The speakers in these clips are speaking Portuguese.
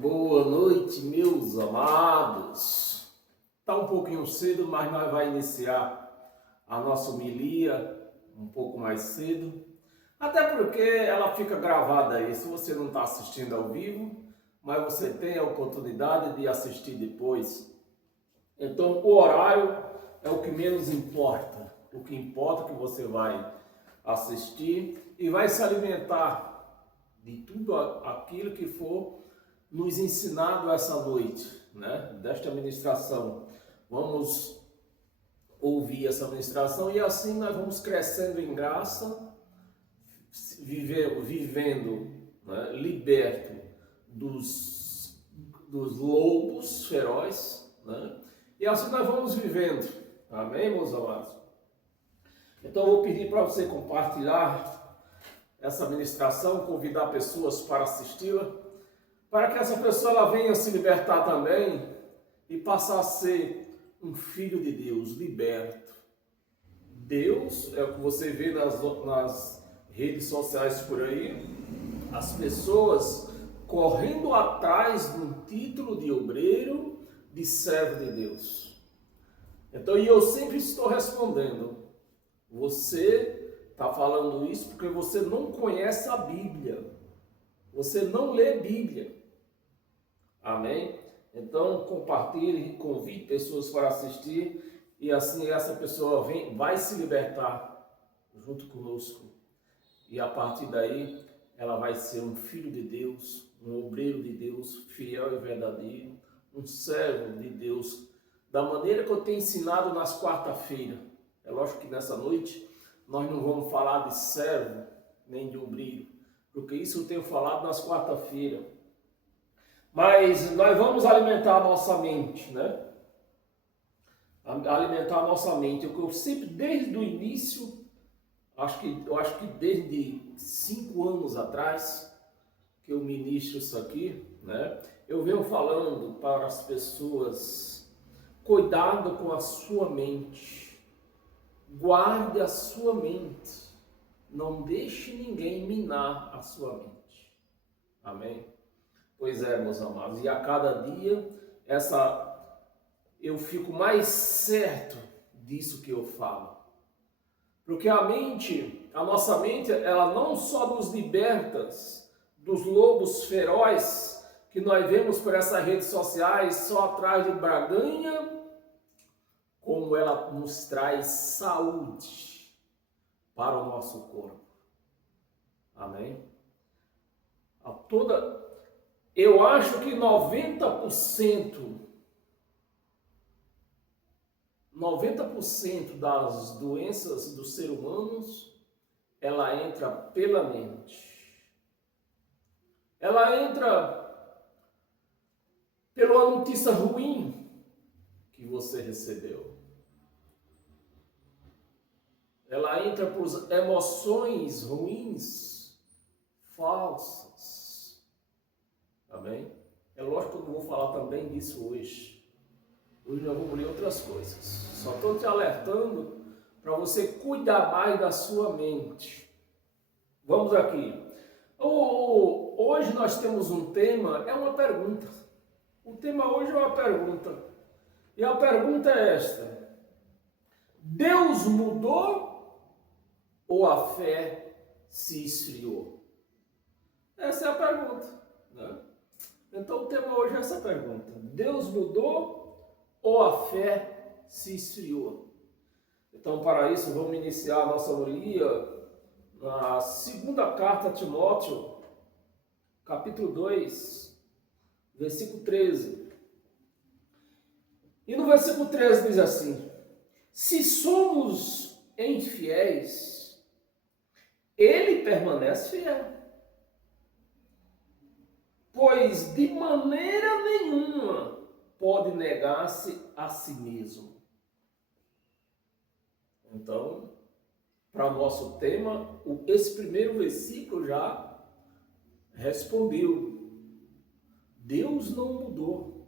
Boa noite, meus amados. Está um pouquinho cedo, mas nós vamos iniciar a nossa homilia um pouco mais cedo. Até porque ela fica gravada aí, se você não está assistindo ao vivo, mas você tem a oportunidade de assistir depois. Então, o horário é o que menos importa. O que importa é que você vai assistir e vai se alimentar de tudo aquilo que for nos ensinado essa noite, né? Desta ministração. Vamos ouvir essa ministração e assim nós vamos crescendo em graça, vivendo, né? Liberto dos lobos ferozes, né? E assim nós vamos vivendo. Amém, meus amados? Então eu vou pedir para você compartilhar essa ministração, convidar pessoas para assisti-la, para que essa pessoa ela venha se libertar também e passar a ser um filho de Deus, liberto. Deus, é o que você vê nas redes sociais por aí, as pessoas correndo atrás de um título de obreiro, de servo de Deus. Então, e eu sempre estou respondendo, você está falando isso porque você não conhece a Bíblia, você não lê Bíblia. Amém? Então compartilhe, convide pessoas para assistir e assim essa pessoa vai se libertar junto conosco. E a partir daí ela vai ser um filho de Deus, um obreiro de Deus, fiel e verdadeiro, um servo de Deus, da maneira que eu tenho ensinado nas quarta-feiras. É lógico que nessa noite nós não vamos falar de servo nem de obreiro, porque isso eu tenho falado nas quarta-feiras. Mas nós vamos alimentar a nossa mente, né? Alimentar a nossa mente. Eu sempre, desde o início, eu acho que desde 5 anos atrás, que eu ministro isso aqui, né? Eu venho falando para as pessoas, cuidado com a sua mente. Guarde a sua mente. Não deixe ninguém minar a sua mente. Amém? Pois é, meus amados, e a cada dia eu fico mais certo disso que eu falo. Porque a nossa mente, ela não só nos liberta dos lobos ferozes que nós vemos por essas redes sociais só atrás de barganha, como ela nos traz saúde para o nosso corpo. Amém? Eu acho que 90% das doenças dos seres humanos, ela entra pela mente. Ela entra pela notícia ruim que você recebeu. Ela entra por emoções ruins, falsas. Amém? É lógico que eu não vou falar também disso hoje. Hoje nós vamos ler outras coisas. Só estou te alertando para você cuidar mais da sua mente. Vamos aqui. Hoje nós temos um tema, é uma pergunta. O tema hoje é uma pergunta. E a pergunta é esta: Deus mudou ou a fé se esfriou? Essa é a pergunta, né? Então o tema hoje é essa pergunta: Deus mudou ou a fé se esfriou? Então para isso vamos iniciar a nossa homilia na segunda carta a Timóteo, capítulo 2, versículo 13. E no versículo 13 diz assim: se somos infiéis, ele permanece fiel, pois de maneira nenhuma pode negar-se a si mesmo. Então, para o nosso tema, esse primeiro versículo já respondeu. Deus não mudou.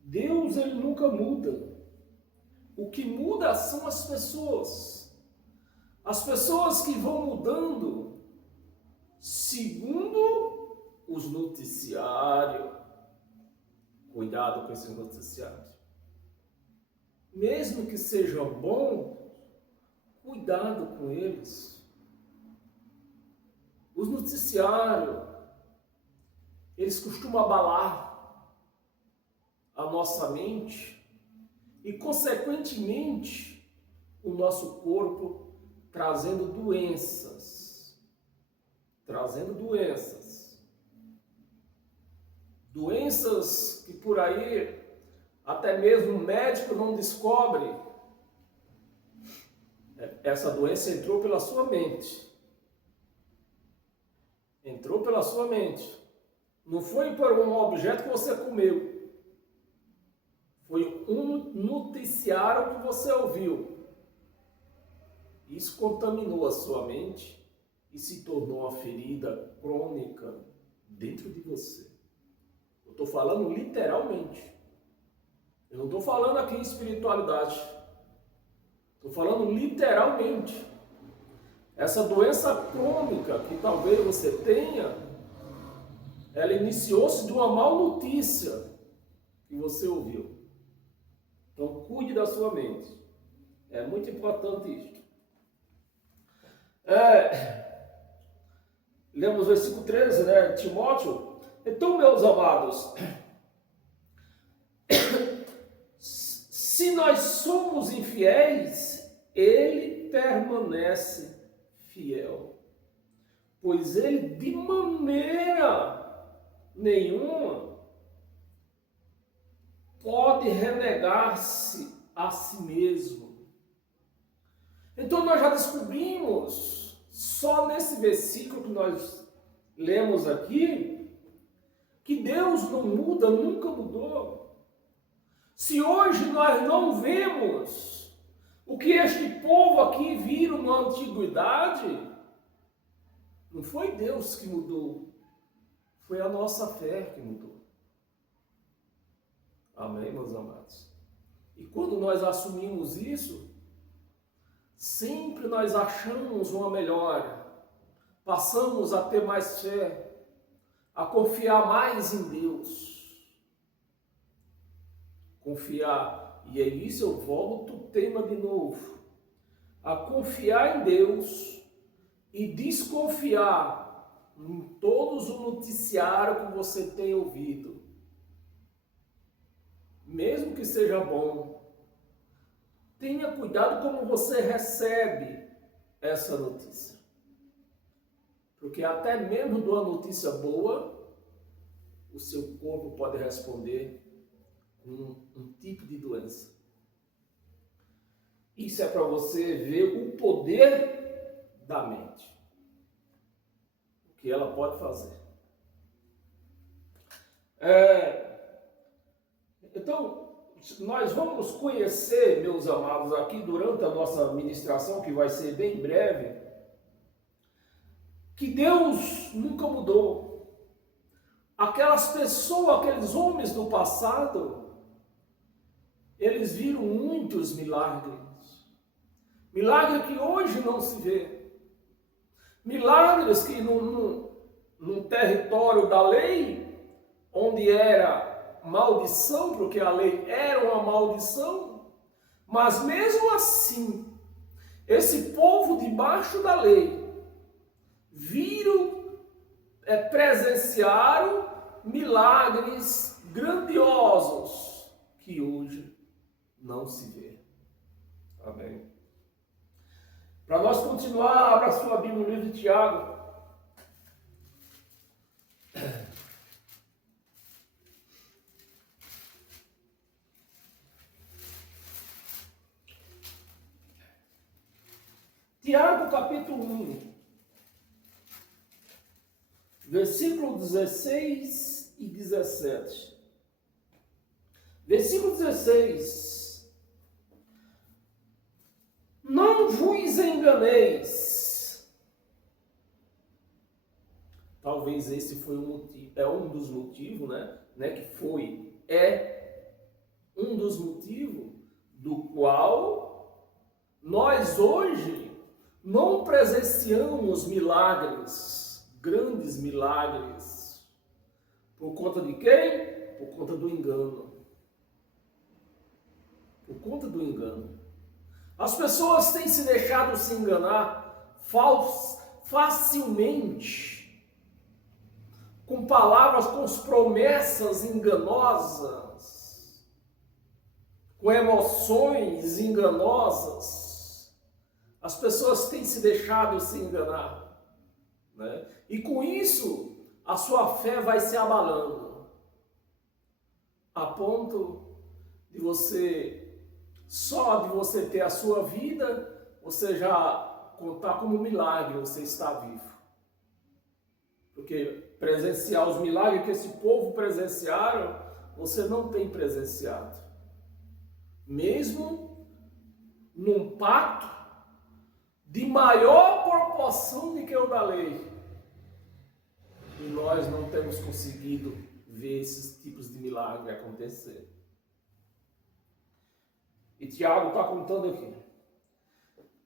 Deus, ele nunca muda. O que muda são as pessoas. As pessoas que vão mudando segundo os noticiários. Cuidado com esses noticiários. Mesmo que seja bom, cuidado com eles. Os noticiários, eles costumam abalar a nossa mente e, consequentemente, o nosso corpo, trazendo doenças. Doenças que por aí até mesmo o médico não descobre. Essa doença entrou pela sua mente. Entrou pela sua mente. Não foi por um objeto que você comeu. Foi um noticiário que você ouviu. Isso contaminou a sua mente e se tornou uma ferida crônica dentro de você. Eu estou falando literalmente. Eu não estou falando aqui em espiritualidade. Estou falando literalmente. Essa doença crônica que talvez você tenha, ela iniciou-se de uma má notícia que você ouviu. Então, cuide da sua mente. É muito importante isso. Lemos o versículo 13, né? Timóteo. Então, meus amados, se nós somos infiéis, ele permanece fiel, pois ele de maneira nenhuma pode renegar-se a si mesmo. Então nós já descobrimos, só nesse versículo que nós lemos aqui, que Deus não muda, nunca mudou. Se hoje nós não vemos o que este povo aqui viram na antiguidade, não foi Deus que mudou, foi a nossa fé que mudou. Amém, meus amados? E quando nós assumimos isso, sempre nós achamos uma melhora, passamos a ter mais fé, a confiar mais em Deus. Confiar, e é isso, eu volto o tema de novo, a confiar em Deus e desconfiar em todos o noticiário que você tem ouvido, mesmo que seja bom. Tenha cuidado como você recebe essa notícia, porque até mesmo de uma notícia boa, o seu corpo pode responder um tipo de doença. Isso é para você ver o poder da mente, o que ela pode fazer. Então, nós vamos conhecer, meus amados, aqui durante a nossa ministração, que vai ser bem breve, que Deus nunca mudou. Aquelas pessoas, aqueles homens do passado, eles viram muitos milagres. Milagre que hoje não se vê. Milagres que num território da lei, onde era maldição, porque a lei era uma maldição, mas mesmo assim, esse povo debaixo da lei viram, presenciaram milagres grandiosos que hoje não se vê. Amém? Para nós continuar, abra sua Bíblia no livro de Tiago. Tiago capítulo 1, versículo 16 e 17. Versículo 16. Não vos enganeis. Talvez esse foi um motivo, é um dos motivos, um dos motivos do qual nós hoje não presenciamos milagres, grandes milagres, Por conta de quem? Por conta do engano. Por conta do engano. As pessoas têm se deixado se enganar facilmente, com palavras, com promessas enganosas, com emoções enganosas. As pessoas têm se deixado se enganar, né? E com isso, a sua fé vai se abalando, a ponto de só de você ter a sua vida, você já contar como um milagre, você está vivo. Porque presenciar os milagres que esse povo presenciaram, você não tem presenciado. Mesmo num pacto de maior proporção do que o da lei. E nós não temos conseguido ver esses tipos de milagre acontecer. E Tiago está contando aqui.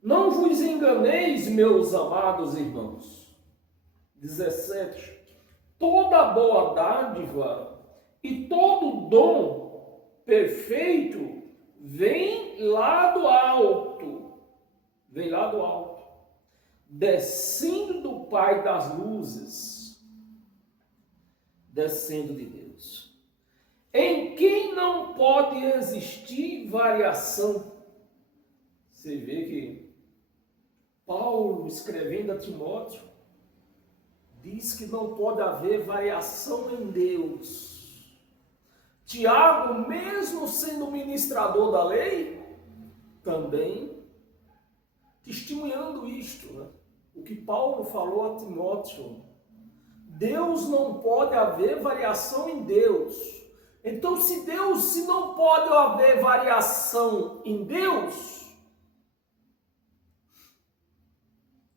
Não vos enganeis, meus amados irmãos. 17. Toda boa dádiva e todo dom perfeito vem lá do alto. Vem lá do alto. Descendo do Pai das luzes. Descendo de Deus. Em quem não pode existir variação. Você vê que Paulo, escrevendo a Timóteo, diz que não pode haver variação em Deus. Tiago, mesmo sendo ministrador da lei, também testemunhando isto, né? O que Paulo falou a Timóteo. Deus não pode haver variação em Deus. Então, se não pode haver variação em Deus,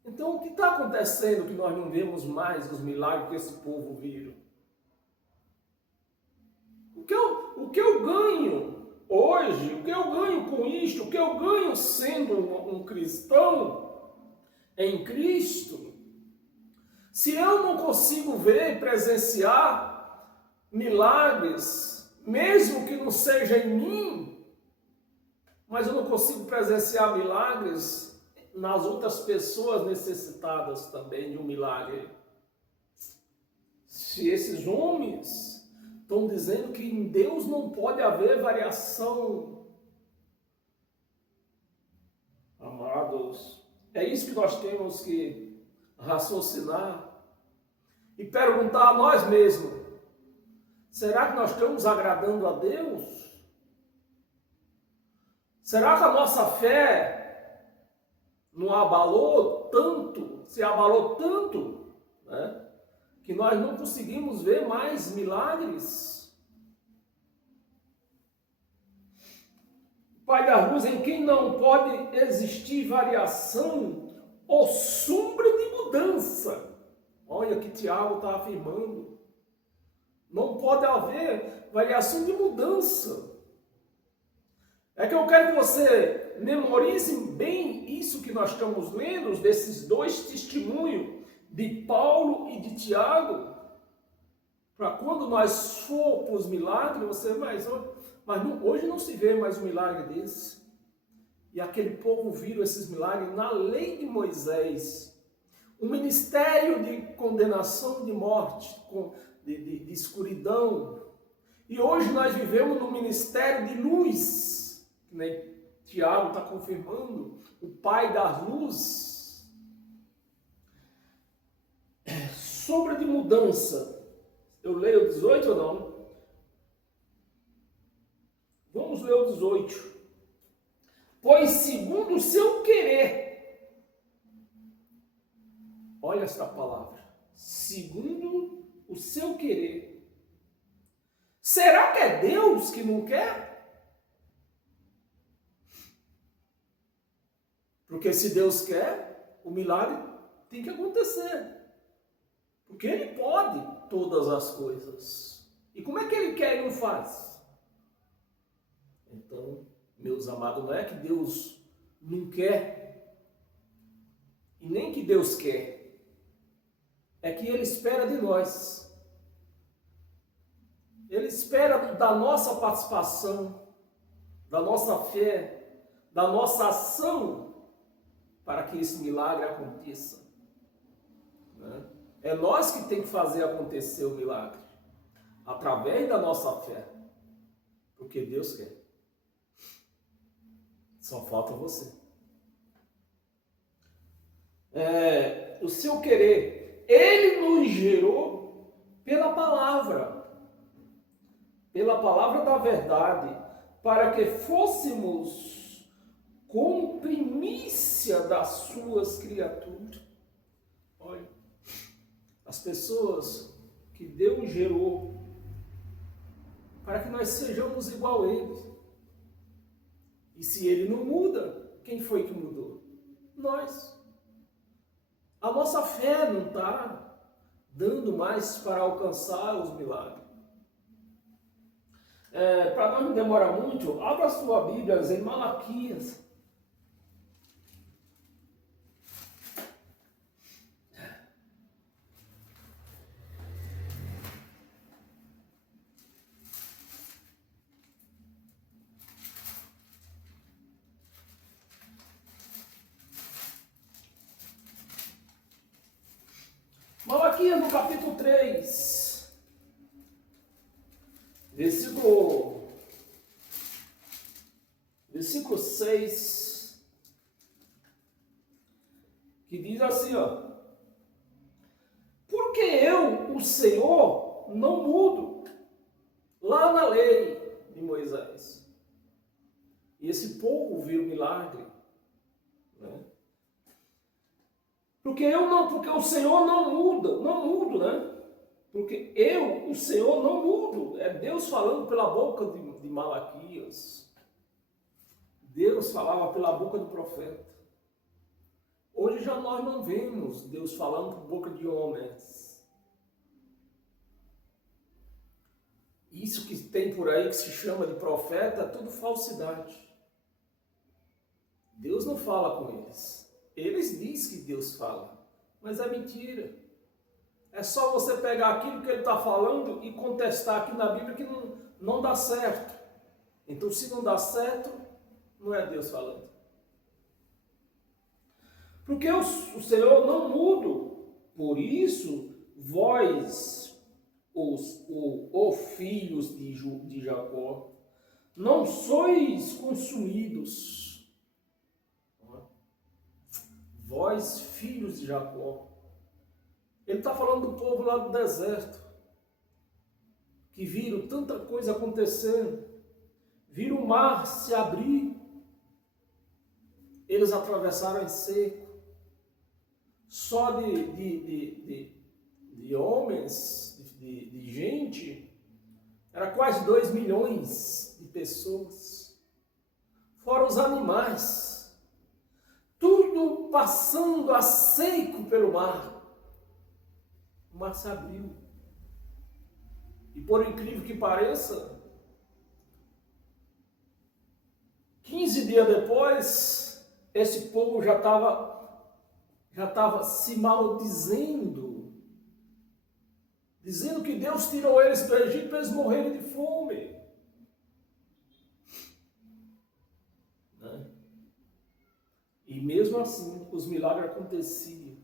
então o que está acontecendo que nós não vemos mais os milagres que esse povo viram? O que eu ganho hoje, o que eu ganho com isto, o que eu ganho sendo um cristão em Cristo, se eu não consigo ver, presenciar milagres, mesmo que não seja em mim, mas eu não consigo presenciar milagres nas outras pessoas necessitadas também de um milagre. Se esses homens estão dizendo que em Deus não pode haver variação, amados, é isso que nós temos que raciocinar e perguntar a nós mesmos. Será que nós estamos agradando a Deus? Será que a nossa fé não abalou tanto, se abalou tanto, né, que nós não conseguimos ver mais milagres? Pai da luz, em quem não pode existir variação ou sombra de mudança. Olha que Tiago está afirmando. Não pode haver variação de mudança. É que eu quero que você memorize bem isso que nós estamos lendo, desses dois testemunhos de Paulo e de Tiago, para quando nós for para os milagres, você hoje não se vê mais um milagre desse. E aquele povo viram esses milagres na lei de Moisés. Um ministério de condenação de morte, de escuridão. E hoje nós vivemos no ministério de luz, né? Tiago está confirmando, o Pai das luzes. Sombra de mudança. Eu leio o 18 ou não? Vamos ler o 18. Pois segundo o seu querer. Olha esta palavra. Segundo o seu querer. Será que é Deus que não quer? Porque se Deus quer, o milagre tem que acontecer. Porque Ele pode todas as coisas. E como é que Ele quer e não faz? Então, meus amados, não é que Deus não quer, e nem que Deus quer. É que Ele espera de nós. Ele espera da nossa participação, da nossa fé, da nossa ação, para que esse milagre aconteça. Né? É nós que tem que fazer acontecer o milagre, através da nossa fé, porque Deus quer. Só falta você. O seu querer, Ele nos gerou pela palavra da verdade, para que fôssemos como primícia das suas criaturas. Olha, as pessoas que Deus gerou para que nós sejamos igual a Ele. E se Ele não muda, quem foi que mudou? Nós. A nossa fé não está dando mais para alcançar os milagres. Para nós não demorar muito, abra a sua Bíblia em Malaquias. Malaquias no capítulo 3, versículo 6, que diz assim, ó: porque eu, o Senhor, não mudo, lá na lei de Moisés. E esse povo viu o milagre, né? Porque o Senhor não mudo, né? Porque eu, o Senhor, não mudo. É Deus falando pela boca de Malaquias. Deus falava pela boca do profeta. Hoje já nós não vemos Deus falando por boca de homens. Isso que tem por aí que se chama de profeta é tudo falsidade. Deus não fala com eles. Eles dizem que Deus fala, mas é mentira. É só você pegar aquilo que ele está falando e contestar aqui na Bíblia que não dá certo. Então, se não dá certo, não é Deus falando. Porque o Senhor não muda. Por isso, vós, os filhos de Jacó, não sois consumidos. Vós, filhos de Jacó. Ele está falando do povo lá do deserto, que viram tanta coisa acontecendo, viram o mar se abrir, eles atravessaram em seco, só de homens, de gente, era quase 2 milhões de pessoas, fora os animais, tudo passando a seco pelo mar. O mar se abriu. E por incrível que pareça, 15 dias depois, esse povo já estava se maldizendo, dizendo que Deus tirou eles do Egito para eles morrerem de fome. E mesmo assim, os milagres aconteciam.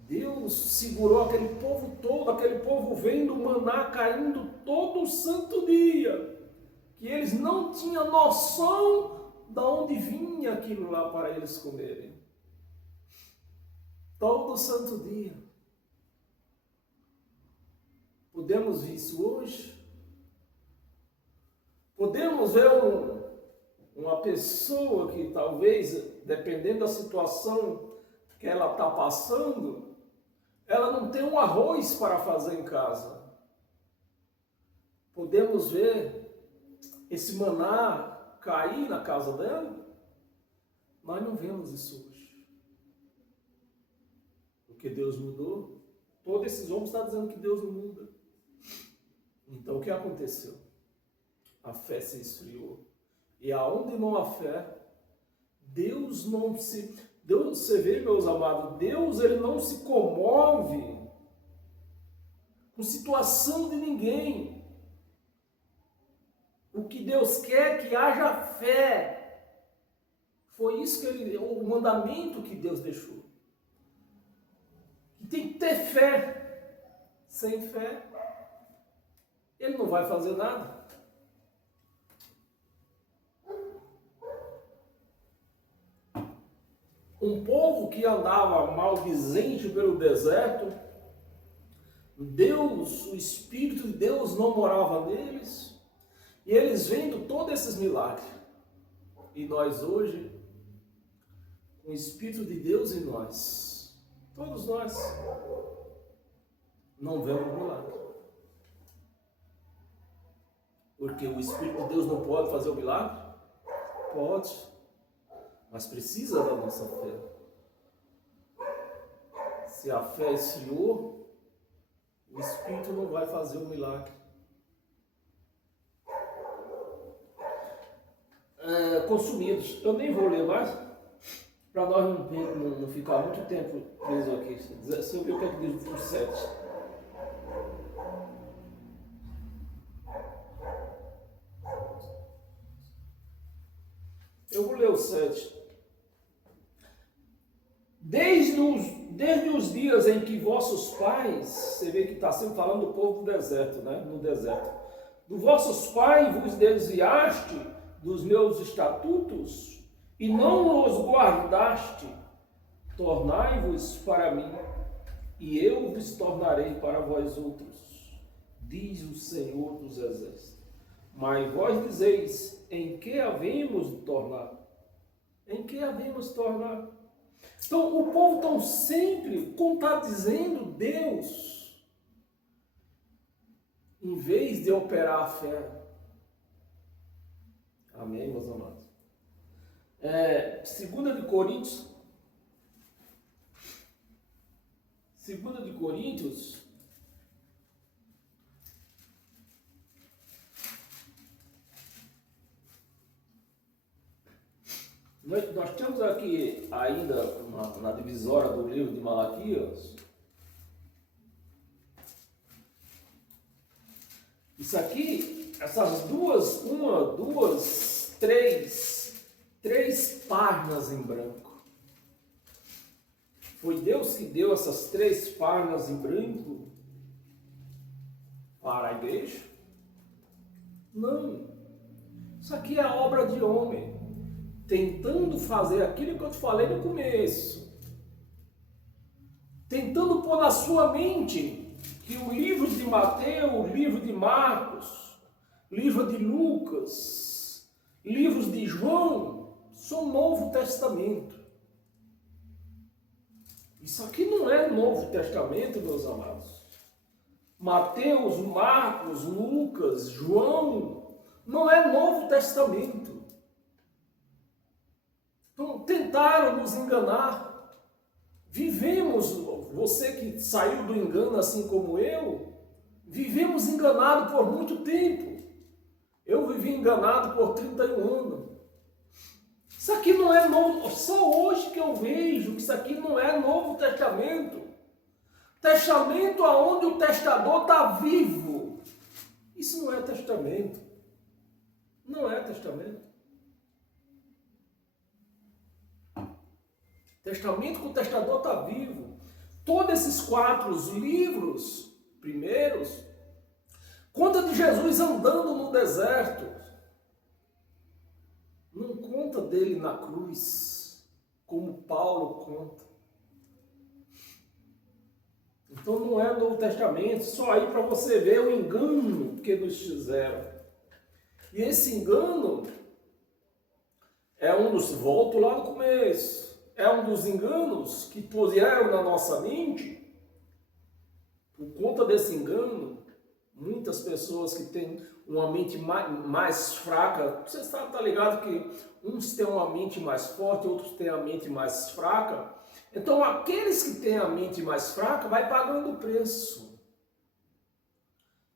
Deus segurou aquele povo todo, aquele povo vendo o maná caindo todo santo dia, que eles não tinham noção de onde vinha aquilo lá para eles comerem. Todo santo dia. Podemos ver isso hoje? Podemos ver uma pessoa que talvez, dependendo da situação que ela está passando, ela não tem um arroz para fazer em casa. Podemos ver esse maná cair na casa dela? Nós não vemos isso hoje. Porque Deus mudou. Todos esses homens estão dizendo que Deus não muda. Então o que aconteceu? A fé se esfriou. E aonde não há fé, você vê, meus amados, Deus ele não se comove com situação de ninguém. O que Deus quer é que haja fé. Foi isso que o mandamento que Deus deixou. Que tem que ter fé. Sem fé, ele não vai fazer nada. Um povo que andava maldizente pelo deserto, Deus, o Espírito de Deus não morava neles, e eles vendo todos esses milagres. E nós hoje, com o Espírito de Deus em nós, todos nós, não vemos milagre. Porque o Espírito de Deus não pode fazer o milagre? Pode. Mas precisa da nossa fé. Se a fé esfriou, o Espírito não vai fazer o milagre. Consumidos. Eu nem vou ler mais, para nós não ficar muito tempo preso aqui. Se eu ver o que é que diz o 7. Eu vou ler o 7. Desde os dias em que vossos pais, você vê que está sempre falando do povo do deserto, né? No deserto. Do vossos pais vos desviaste dos meus estatutos e não os guardaste. Tornai-vos para mim e eu vos tornarei para vós outros, diz o Senhor dos Exércitos. Mas vós dizeis, em que havemos de tornar? Em que havemos de tornar? Então, o povo está sempre contradizendo Deus, em vez de operar a fé. Amém, meus amados? 2 de Coríntios. 2 de Coríntios. Nós temos aqui ainda na divisória do livro de Malaquias. Isso aqui, essas três páginas em branco. Foi Deus que deu essas 3 páginas em branco para a igreja? Não. Isso aqui é a obra de homem, tentando fazer aquilo que eu te falei no começo. Tentando pôr na sua mente que o livro de Mateus, o livro de Marcos, o livro de Lucas, livros de João, são Novo Testamento. Isso aqui não é Novo Testamento, meus amados. Mateus, Marcos, Lucas, João, não é Novo Testamento. Então, tentaram nos enganar. Vivemos, você que saiu do engano assim como eu, vivemos enganados por muito tempo. Eu vivi enganado por 31 anos. Isso aqui não é novo, só hoje que eu vejo que isso aqui não é Novo Testamento. Testamento aonde o testador está vivo. Isso não é testamento. Não é testamento. Testamento que o testador está vivo. Todos esses 4 livros primeiros conta de Jesus andando no deserto. Não conta dele na cruz, como Paulo conta. Então não é Novo Testamento, só aí para você ver o engano que nos fizeram. E esse engano é volto lá no começo, é um dos enganos que puseram na nossa mente. Por conta desse engano, muitas pessoas que têm uma mente mais fraca, você está ligado que uns têm uma mente mais forte, outros têm a mente mais fraca. Então aqueles que têm a mente mais fraca vai pagando o preço.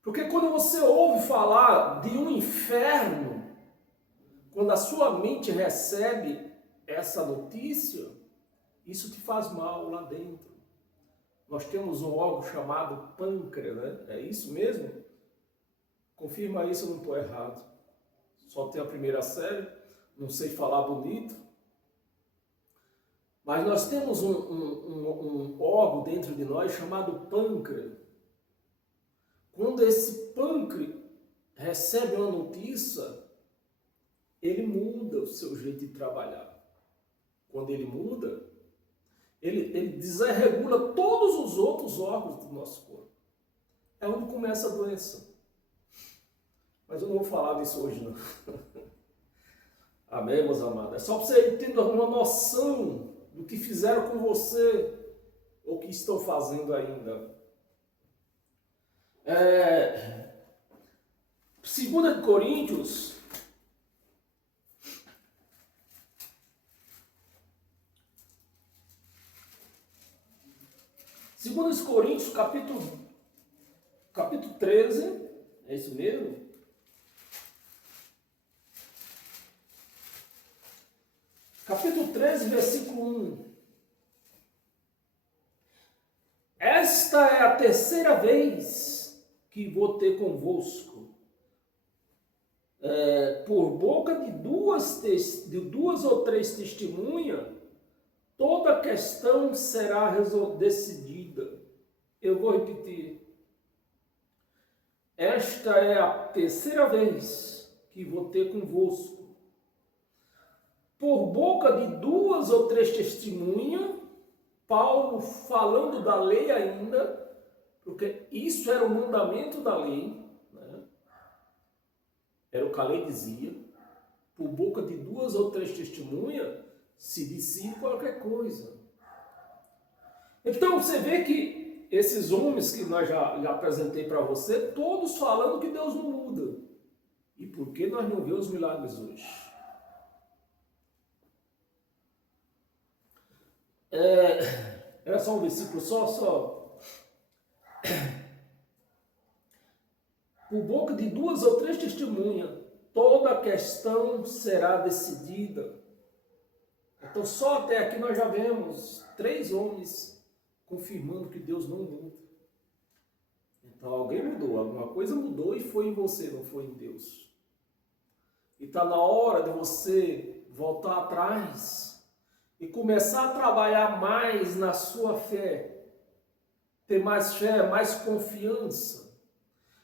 Porque quando você ouve falar de um inferno, quando a sua mente recebe essa notícia, isso te faz mal lá dentro. nós temos um órgão chamado pâncreas, né? É isso mesmo? Confirma aí se eu não estou errado. Só tem a primeira série, não sei falar bonito. Mas nós temos um órgão dentro de nós chamado pâncreas. Quando esse pâncreas recebe uma notícia, ele muda o seu jeito de trabalhar. Quando ele muda, ele desregula todos os outros órgãos do nosso corpo. É onde começa a doença. Mas eu não vou falar disso hoje, não. Amém, meus amados? É só para você ter uma noção do que fizeram com você, ou que estão fazendo ainda. 2 Coríntios, capítulo 13, é isso mesmo? Capítulo 13, versículo 1. Esta é a terceira vez que vou ter convosco. Por boca de duas ou três testemunhas, toda questão será decidida. Eu vou repetir. Esta é a terceira vez que vou ter convosco. Por boca de duas ou três testemunhas, Paulo falando da lei ainda, porque isso era o mandamento da lei, né? Era o que a lei dizia. Por boca de duas ou três testemunhas, se decide qualquer coisa. Então você vê que esses homens que nós já apresentei para você, todos falando que Deus não muda. E por que nós não vemos os milagres hoje? Era só um versículo só. Por boca de duas ou três testemunhas, toda a questão será decidida. Então só até aqui nós já vemos 3 homens confirmando que Deus não muda. Então alguém mudou, alguma coisa mudou e foi em você, não foi em Deus. E está na hora de você voltar atrás e começar a trabalhar mais na sua fé, ter mais fé, mais confiança,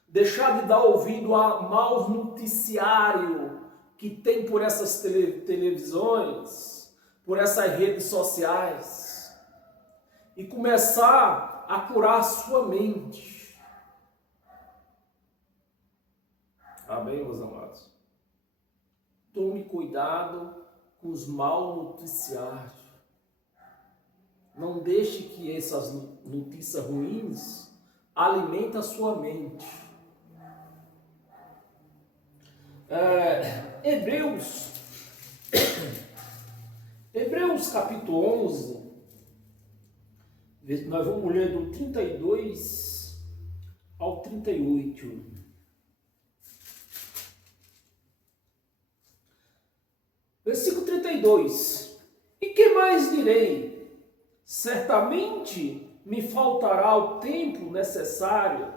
deixar de dar ouvido a maus noticiários que tem por essas televisões, por essas redes sociais, e começar a curar a sua mente. Amém, meus amados? Tome cuidado com os maus noticiários. Não deixe que essas notícias ruins alimentem a sua mente. Hebreus capítulo 11, nós vamos ler do 32 ao 38. Versículo 32. E que mais direi? Certamente me faltará o tempo necessário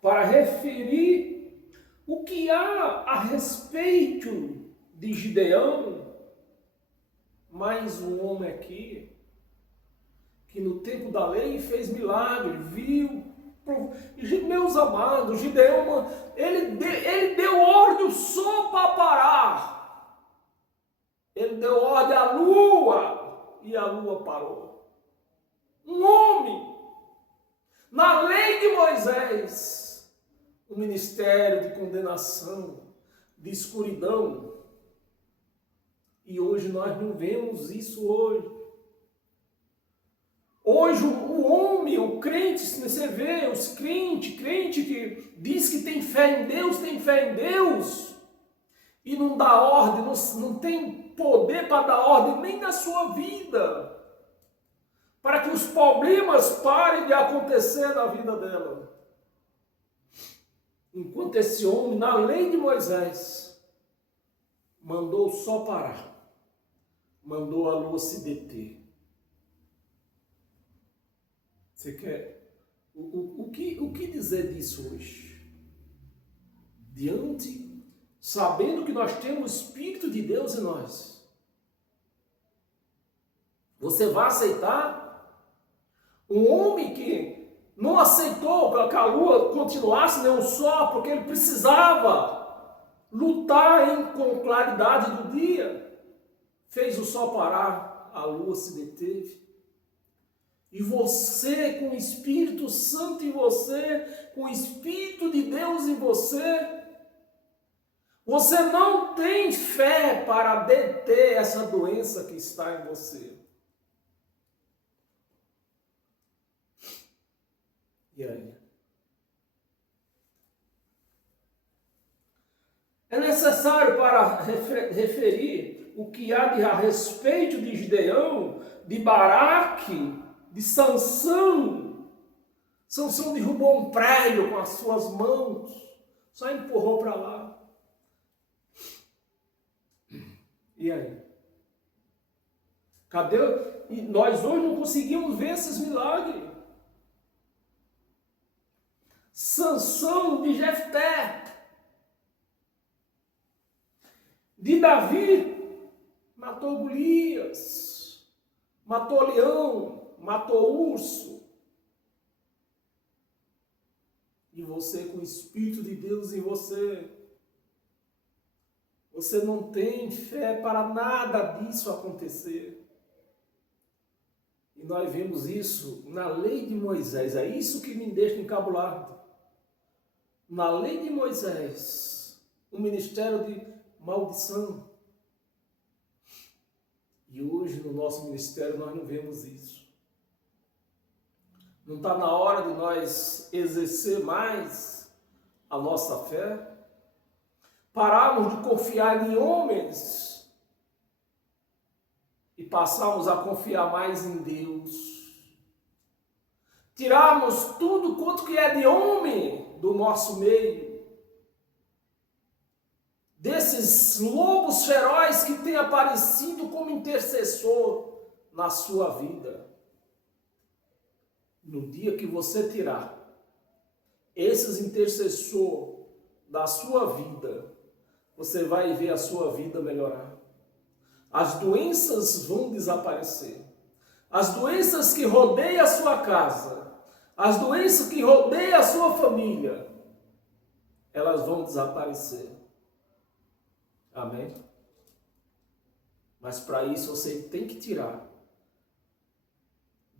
para referir o que há a respeito de Gideão, mais um homem aqui, que no tempo da lei fez milagre, viu. Meus amados, Gideão, ele deu ordem só para parar. Ele deu ordem à lua e a lua parou. Um homem, na lei de Moisés, o ministério de condenação, de escuridão. E hoje nós não vemos isso hoje. Hoje o homem, o crente, você vê os crente que diz que tem fé em Deus, e não dá ordem, não tem poder para dar ordem nem na sua vida, para que os problemas parem de acontecer na vida dela. Enquanto esse homem, na lei de Moisés, mandou só parar, mandou a lua se deter. Você quer? O que dizer disso hoje? Sabendo que nós temos o Espírito de Deus em nós. Você vai aceitar? Um homem que não aceitou que a lua continuasse nem um sol, porque ele precisava lutar com claridade do dia, fez o sol parar, a lua se deteve. E você, com o Espírito Santo em você, com o Espírito de Deus em você, você não tem fé para deter essa doença que está em você. E aí? É necessário para referir o que há a respeito de Gideão, de Baraque, de Sansão. Sansão derrubou um prédio com as suas mãos, só empurrou para lá. E aí? Cadê? E nós hoje não conseguimos ver esses milagres. Sansão de Jefté, de Davi, matou Golias, matou leão, matou urso. E você, com o Espírito de Deus em você, você não tem fé para nada disso acontecer. E nós vemos isso na lei de Moisés. É isso que me deixa encabulado. Na lei de Moisés, o ministério de maldição. E hoje no nosso ministério nós não vemos isso. Não está na hora de nós exercer mais a nossa fé? Pararmos de confiar em homens e passarmos a confiar mais em Deus. Tirarmos tudo quanto que é de homem do nosso meio. Desses lobos ferozes que têm aparecido como intercessor na sua vida. No dia que você tirar esses intercessores da sua vida, você vai ver a sua vida melhorar. As doenças vão desaparecer. As doenças que rodeiam a sua casa, as doenças que rodeiam a sua família, elas vão desaparecer. Amém? Mas para isso você tem que tirar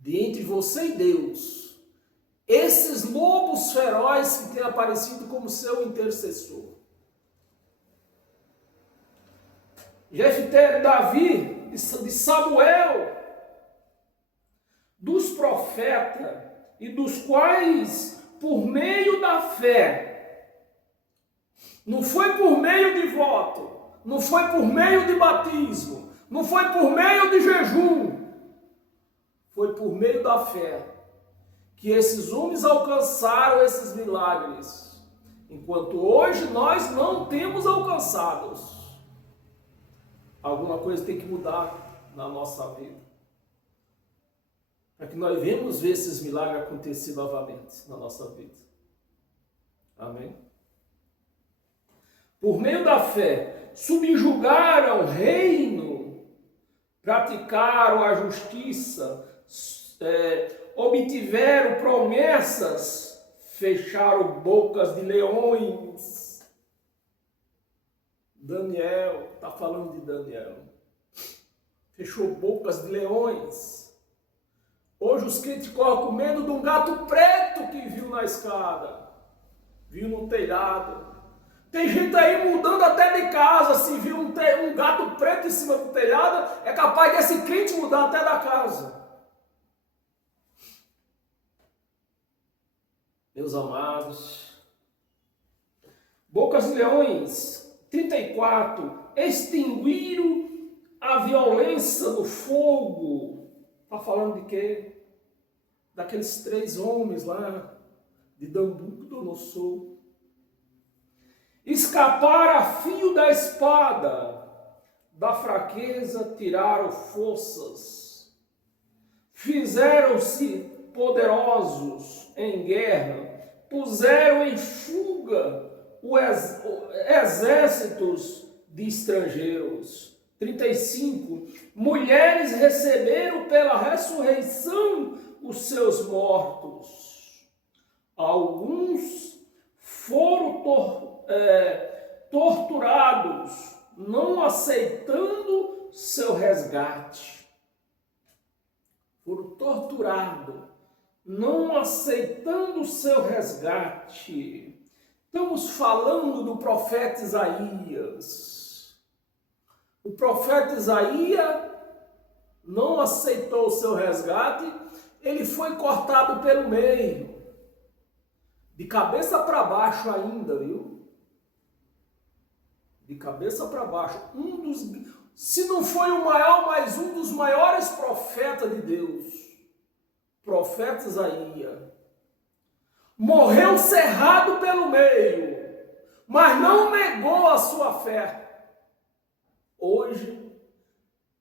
de entre você e Deus esses lobos ferozes que têm aparecido como seu intercessor. Jefté, Davi, de Samuel, dos profetas, e dos quais, por meio da fé, não foi por meio de voto, não foi por meio de batismo, não foi por meio de jejum, foi por meio da fé que esses homens alcançaram esses milagres, enquanto hoje nós não temos alcançados. Alguma coisa tem que mudar na nossa vida, para que nós venhamos ver esses milagres acontecer novamente na nossa vida. Amém? Por meio da fé, subjugaram o reino, praticaram a justiça, obtiveram promessas, fecharam bocas de leões. Daniel, está falando de Daniel, fechou bocas de leões. Hoje os crentes correm com medo de um gato preto que viu na escada, viu no telhado. Tem gente aí mudando até de casa, se viu um gato preto em cima do telhado, é capaz desse crente mudar até da casa. Meus amados, bocas de leões, 34, extinguiram a violência do fogo. Está falando de quê? Daqueles 3 homens lá, de Nabucodonosor. Escaparam a fio da espada, da fraqueza tiraram forças. Fizeram-se poderosos em guerra, puseram em fuga exércitos de estrangeiros. 35. Mulheres receberam pela ressurreição os seus mortos. Alguns foram torturados, não aceitando seu resgate. Foram torturados, não aceitando seu resgate. Estamos falando do profeta Isaías. O profeta Isaías não aceitou o seu resgate, ele foi cortado pelo meio, de cabeça para baixo ainda, viu? De cabeça para baixo. Se não foi o maior, mas um dos maiores profetas de Deus, profeta Isaías, morreu cerrado pelo meio, mas não negou a sua fé. Hoje,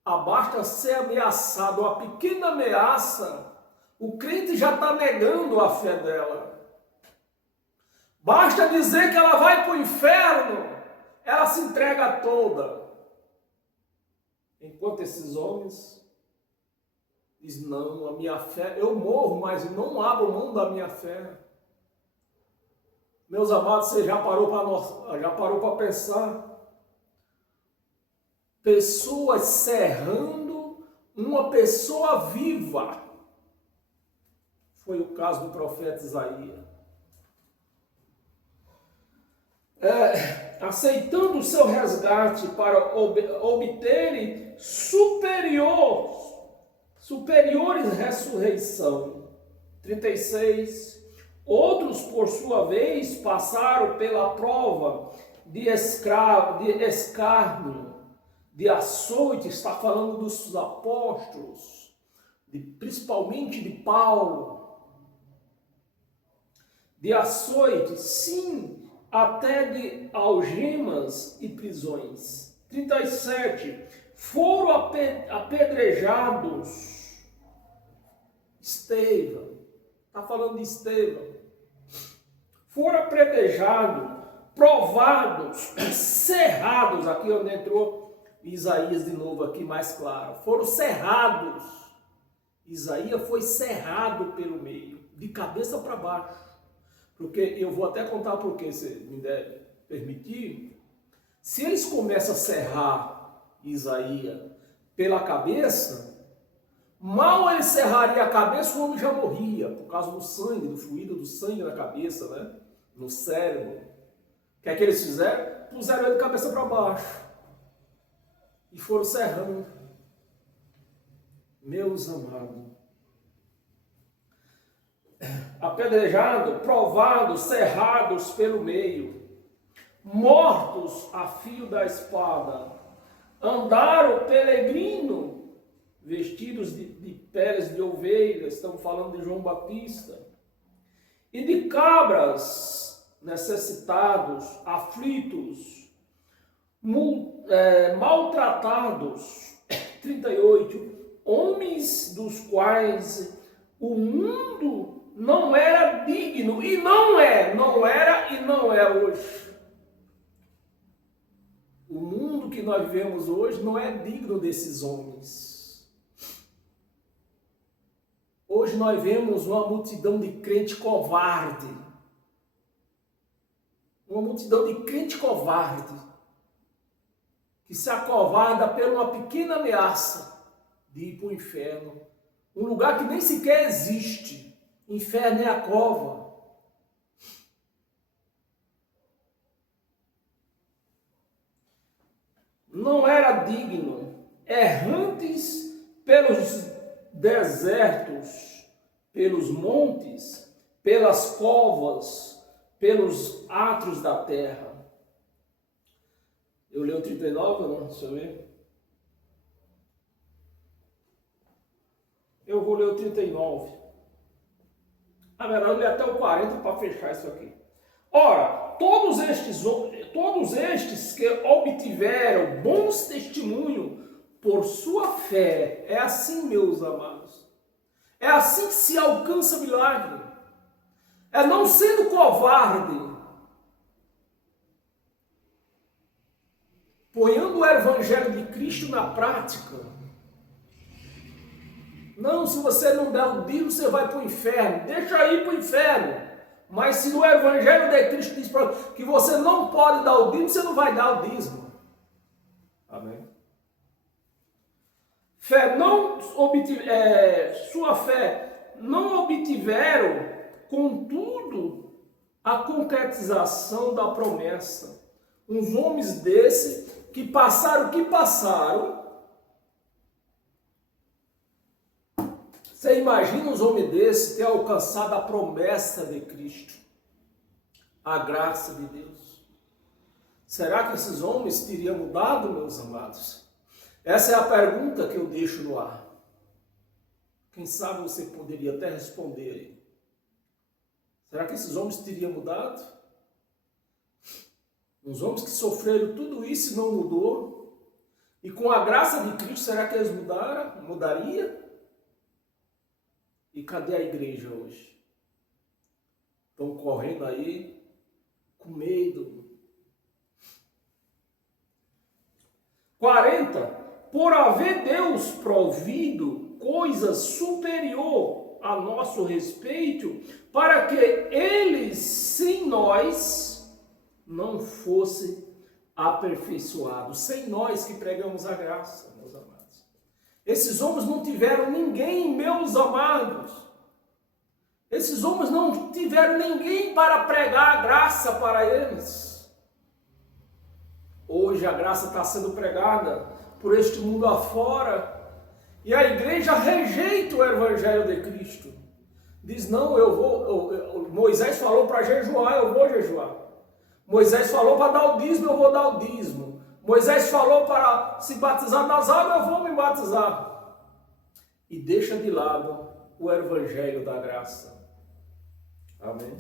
basta ser ameaçado, uma pequena ameaça, o crente já está negando a fé dela. Basta dizer que ela vai para o inferno, ela se entrega toda. Enquanto esses homens dizem, não, a minha fé, eu morro, mas eu não abro mão da minha fé. Meus amados, você já parou para pensar? Pessoas serrando uma pessoa viva. Foi o caso do profeta Isaías. Aceitando o seu resgate para obterem superiores ressurreição. 36. Outros, por sua vez, passaram pela prova de escárnio, de açoite. Está falando dos apóstolos, principalmente de Paulo, de açoite, sim, até de algemas e prisões. 37. Foram apedrejados. Estevão, está falando de Estevão. Foram apedrejados, provados, cerrados, aqui onde entrou Isaías de novo aqui mais claro, foram cerrados. Isaías foi cerrado pelo meio, de cabeça para baixo, porque eu vou até contar por que, se me der permitir. Se eles começam a cerrar Isaías pela cabeça, mal ele cerraria a cabeça, o homem já morria, por causa do sangue, do fluido do sangue na cabeça, né? No cérebro. O que é que eles fizeram? Puseram ele de cabeça para baixo e foram cerrando. Meus amados, apedrejados, provados, cerrados pelo meio, mortos a fio da espada, andaram peregrino, vestidos de peles de ovelhas, estamos falando de João Batista, e de cabras, necessitados, aflitos, maltratados. 38. Homens dos quais o mundo não era digno, e não era e não é hoje. O mundo que nós vivemos hoje não é digno desses homens. Hoje nós vemos uma multidão de crente covarde. Uma multidão de crente covarde, que se acovarda por uma pequena ameaça de ir para o inferno. Um lugar que nem sequer existe. Inferno é a cova. Não era digno, errantes pelos desertos, pelos montes, pelas covas, pelos átrios da terra. Eu leio o 39 ou não? Deixa eu ver. Eu vou ler o 39. Na verdade, eu li até o 40 para fechar isso aqui. Ora, todos estes que obtiveram bons testemunhos por sua fé, é assim, meus amados. É assim que se alcança milagre. É não sendo covarde, ponhando o evangelho de Cristo na prática. Não, se você não der o dízimo, você vai para o inferno. Deixa ir para o inferno. Mas se no evangelho de Cristo diz que você não pode dar o dízimo, você não vai dar o dízimo. Amém? Sua fé não obtiveram, contudo, a concretização da promessa. Uns homens desses que passaram o que passaram. Você imagina uns homens desses ter alcançado a promessa de Cristo, a graça de Deus. Será que esses homens teriam mudado, meus amados? Essa é a pergunta que eu deixo no ar. Quem sabe você poderia até responder. Será que esses homens teriam mudado? Os homens que sofreram tudo isso e não mudou? E com a graça de Cristo, será que eles mudaram? Mudaria? E cadê a igreja hoje? Estão correndo aí com medo. 40. Por haver Deus provido coisa superior a nosso respeito, para que eles, sem nós, não fossem aperfeiçoados. Sem nós que pregamos a graça, meus amados. Esses homens não tiveram ninguém, meus amados. Esses homens não tiveram ninguém para pregar a graça para eles. Hoje a graça está sendo pregada por este mundo afora. E a igreja rejeita o evangelho de Cristo. Diz, não, Moisés falou para jejuar, eu vou jejuar. Moisés falou para dar o dízimo, eu vou dar o dízimo. Moisés falou para se batizar nas águas, eu vou me batizar. E deixa de lado o evangelho da graça. Amém?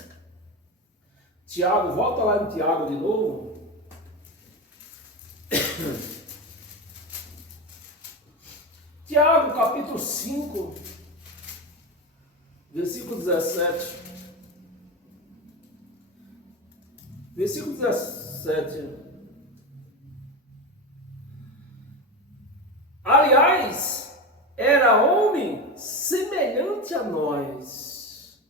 Tiago, volta lá em Tiago de novo. Tiago, capítulo 5, versículo 17. Versículo 17. Aliás, era homem semelhante a nós.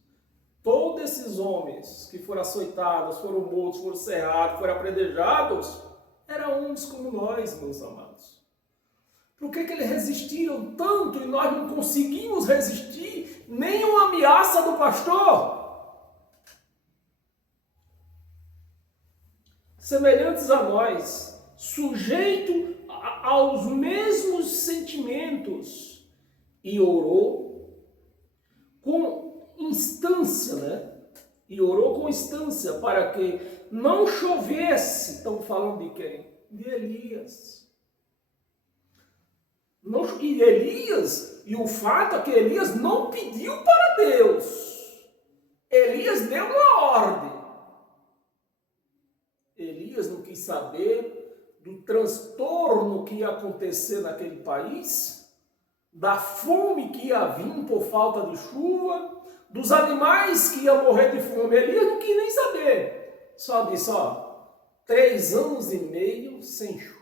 Todos esses homens que foram açoitados, foram mortos, foram cerrados, foram apedrejados, eram homens como nós, meus amados. Por que eles resistiram tanto e nós não conseguimos resistir nem uma ameaça do pastor? Semelhantes a nós, sujeitos aos mesmos sentimentos, e orou com instância, né? E orou com instância para que não chovesse. Estão falando de quem? De Elias. E Elias, e o fato é que Elias não pediu para Deus. Elias deu uma ordem. Elias não quis saber do transtorno que ia acontecer naquele país, da fome que ia vir por falta de chuva, dos animais que iam morrer de fome. Elias não quis nem saber. Só disse, 3 anos e meio sem chuva.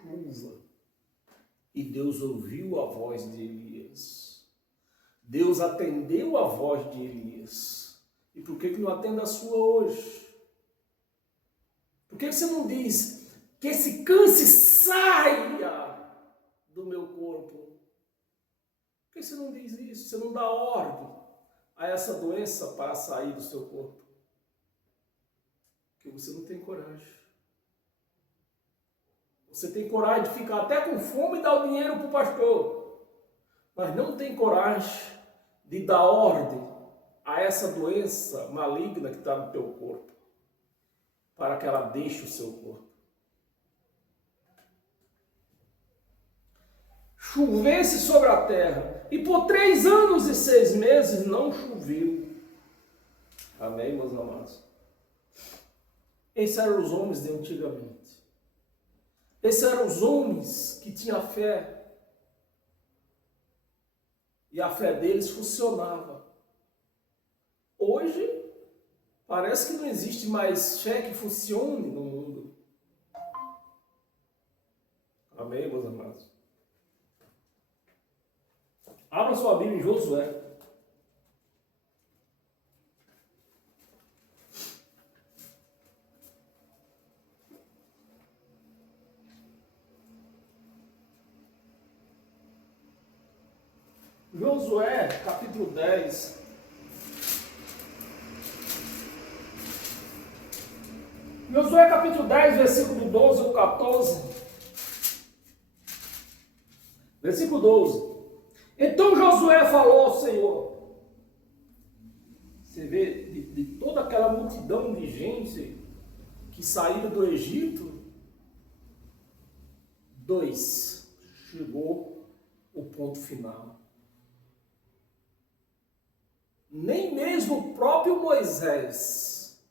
E Deus ouviu a voz de Elias. Deus atendeu a voz de Elias. E por que não atende a sua hoje? Por que você não diz que esse câncer saia do meu corpo? Por que você não diz isso? Você não dá ordem a essa doença para sair do seu corpo? Porque você não tem coragem. Você tem coragem de ficar até com fome e dar o dinheiro para o pastor. Mas não tem coragem de dar ordem a essa doença maligna que está no teu corpo. Para que ela deixe o seu corpo. Chovesse sobre a terra. E por 3 anos e 6 meses não choveu. Amém, meus amados? Esses eram os homens de antigamente. Esses eram os homens que tinham fé. e a fé deles funcionava. Hoje, parece que não existe mais fé que funcione no mundo. Amém, meus amados? Abra sua Bíblia em Josué. Josué, capítulo 10. Josué, capítulo 10, versículo 12 ou 14. Versículo 12. Então Josué falou ao Senhor. Você vê, de toda aquela multidão de gente que saíram do Egito, 2, chegou o ponto final. Nem mesmo o próprio Moisés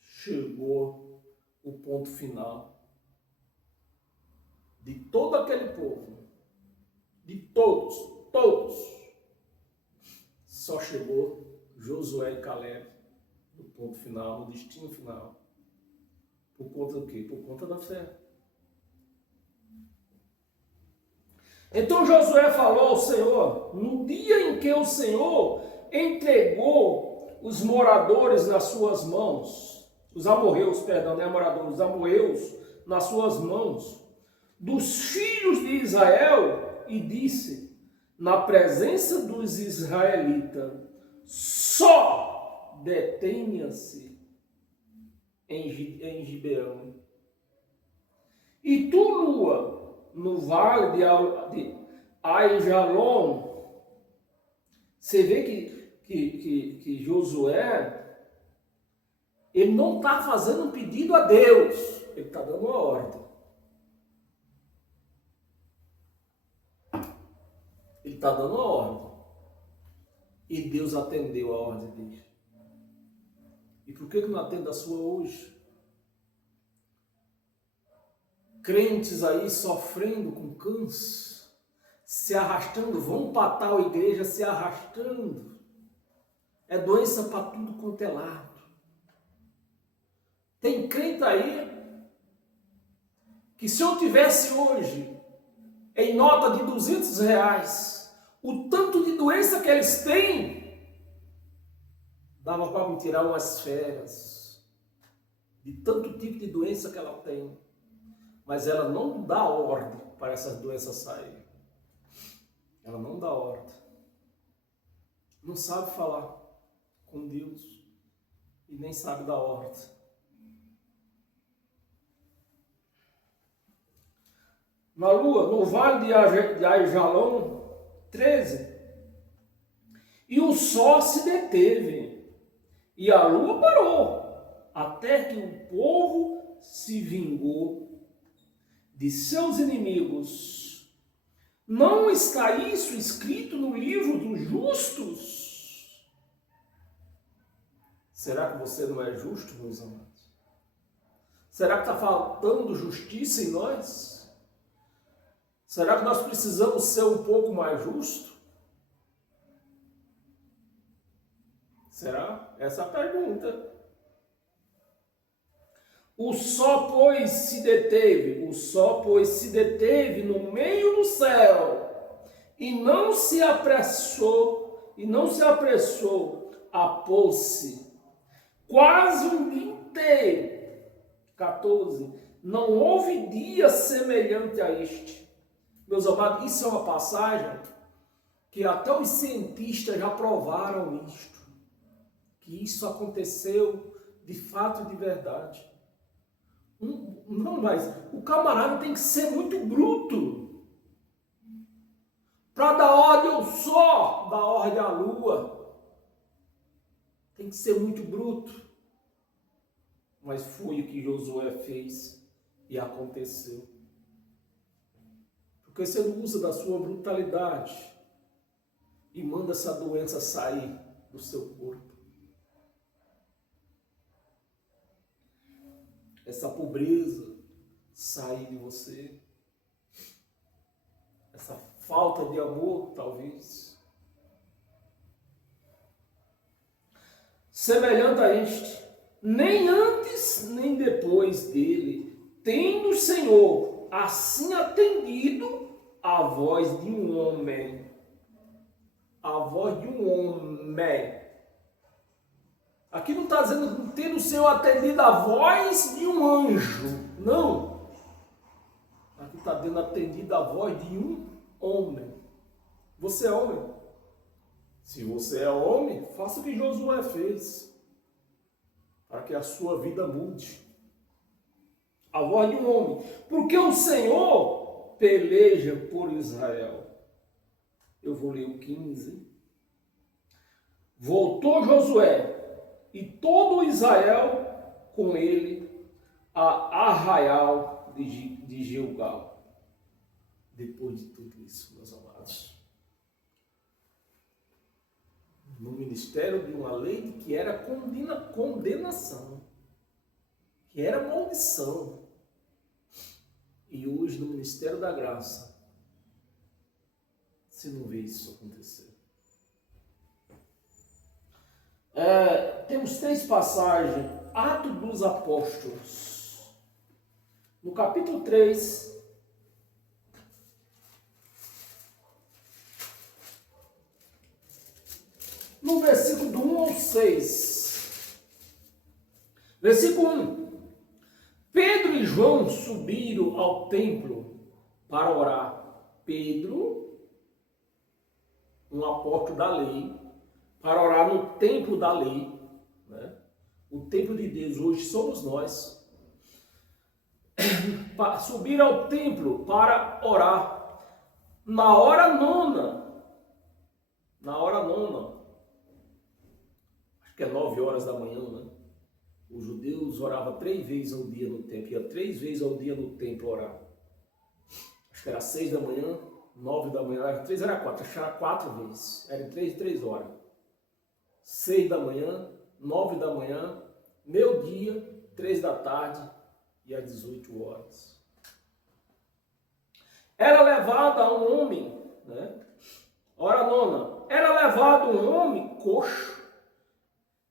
chegou o ponto final de todo aquele povo, de todos, só chegou Josué e Caleb no ponto final, no destino final. Por conta do quê? Por conta da fé. Então Josué falou ao Senhor, no dia em que o Senhor entregou os moradores nas suas mãos, os amorreus, perdão, não é moradores, os amorreus nas suas mãos, dos filhos de Israel, e disse, na presença dos israelitas, só detenha-se em Gibeão. E tu, lua, no vale de Aijalon, você vê que Josué, ele não está fazendo um pedido a Deus, ele está dando uma ordem. Ele está dando uma ordem. E Deus atendeu a ordem dele. E por que não atende a sua hoje? Crentes aí sofrendo com câncer, se arrastando, vão para tal igreja se arrastando. É doença para tudo quanto é lado. Tem crente aí que se eu tivesse hoje em nota de R$200, o tanto de doença que eles têm, dava para me tirar umas férias de tanto tipo de doença que ela tem. Mas ela não dá ordem para essas doenças saírem. Ela não dá ordem. Não sabe falar com Deus e nem sabe dar ordem. Na lua, no vale de Aijalon, 13, e o sol se deteve, e a lua parou, até que o povo se vingou de seus inimigos. Não está isso escrito no livro dos justos? Será que você não é justo, meus amados? Será que está faltando justiça em nós? Será que nós precisamos ser um pouco mais justos? Será? Essa é a pergunta. O sol, pois, se deteve no meio do céu, e não se apressou a pôr-se. Quase um dia inteiro. 14. Não houve dia semelhante a este. Meus amados, isso é uma passagem que até os cientistas já provaram isto. Que isso aconteceu de fato e de verdade. Não, mas o camarada tem que ser muito bruto para dar ordem ao sol, dar ordem à lua. Tem que ser muito bruto. Mas foi o que Josué fez e aconteceu. Porque você não usa da sua brutalidade e manda essa doença sair do seu corpo. Essa pobreza sair de você. Essa falta de amor, talvez. Semelhante a este, nem antes nem depois dele, tendo o Senhor assim atendido a voz de um homem. A voz de um homem. Aqui não está dizendo tendo o Senhor atendido a voz de um anjo. Não. Aqui está dizendo atendido a voz de um homem. Você é homem? Se você é homem, faça o que Josué fez, para que a sua vida mude. A voz de um homem. Porque o Senhor peleja por Israel. Eu vou ler o 15. Voltou Josué e todo Israel com ele a Arraial de Gilgal. Depois de tudo isso, meus amados, no ministério de uma lei que era condenação, que era maldição, e hoje no ministério da graça, se não vê isso acontecer. Temos 3 passagens. Atos dos Apóstolos, no capítulo 3, no versículo do 1 ao 6. Versículo 1. Pedro e João subiram ao templo para orar. Pedro, um apóstolo da lei, para orar no templo da lei, né? O templo de Deus hoje somos nós. Subir ao templo para orar na hora nona, acho que é 9 horas da manhã, né? Os judeus oravam 3 vezes ao dia no templo, ia 3 vezes ao dia no templo orar. Acho que era 6 da manhã, 9 da manhã, 3 era 4, acho que era 4 vezes, era 3 horas. 6 da manhã, 9 da manhã, meio-dia, 3 da tarde e às 18 horas. Era levado a um homem, né? Hora nona, era levado um homem coxo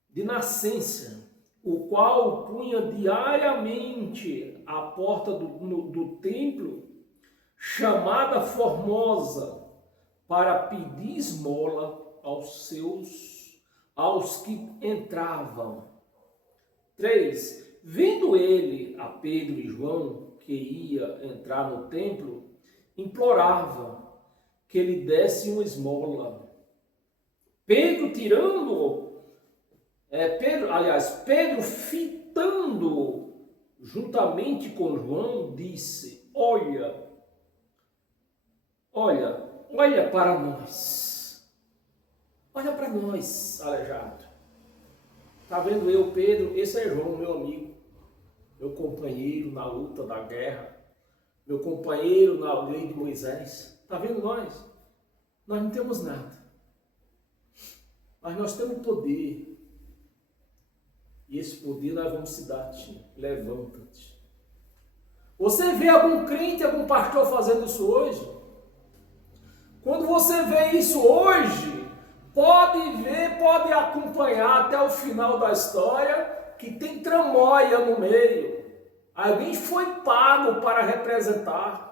de nascença, o qual punha diariamente à porta do templo, chamada Formosa, para pedir esmola aos que entravam. 3. Vendo ele a Pedro e João, que ia entrar no templo, implorava que lhe desse uma esmola. Pedro Pedro fitando juntamente com João, disse: olha para nós. Olha para nós, aleijado. Está vendo eu, Pedro? Esse é João, meu amigo, meu companheiro na luta da guerra, meu companheiro na lei de Moisés. Está vendo nós? Nós não temos nada, mas nós temos poder. E esse poder nós vamos te dar. Levanta-te. Você vê algum crente, algum pastor fazendo isso hoje? Quando você vê isso hoje, pode ver, pode acompanhar até o final da história, que tem tramóia no meio. Alguém foi pago para representar.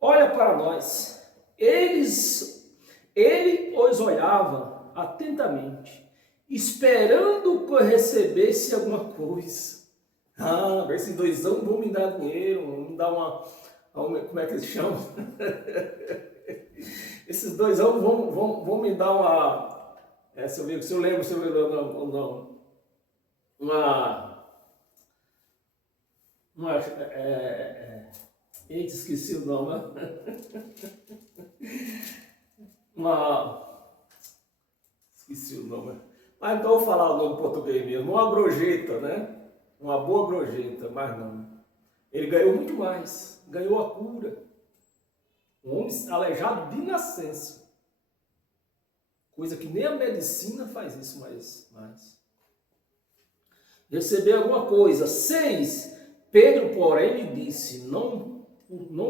Olha para nós. Ele os olhava atentamente, esperando que eu recebesse alguma coisa. Esses 2 anos vão me dar dinheiro, vão me dar como é que eles chamam? Esses 2 anos vão me dar uma... se eu lembro ou não. Esqueci o nome. Esqueci o nome. Mas então eu vou falar o nome em português mesmo. Uma gorjeta, né? Uma boa gorjeta, mas não. Ele ganhou muito mais. Ganhou a cura. Um homem aleijado de nascença. Coisa que nem a medicina faz isso mais. Receber alguma coisa. 6. Pedro, porém, lhe disse: não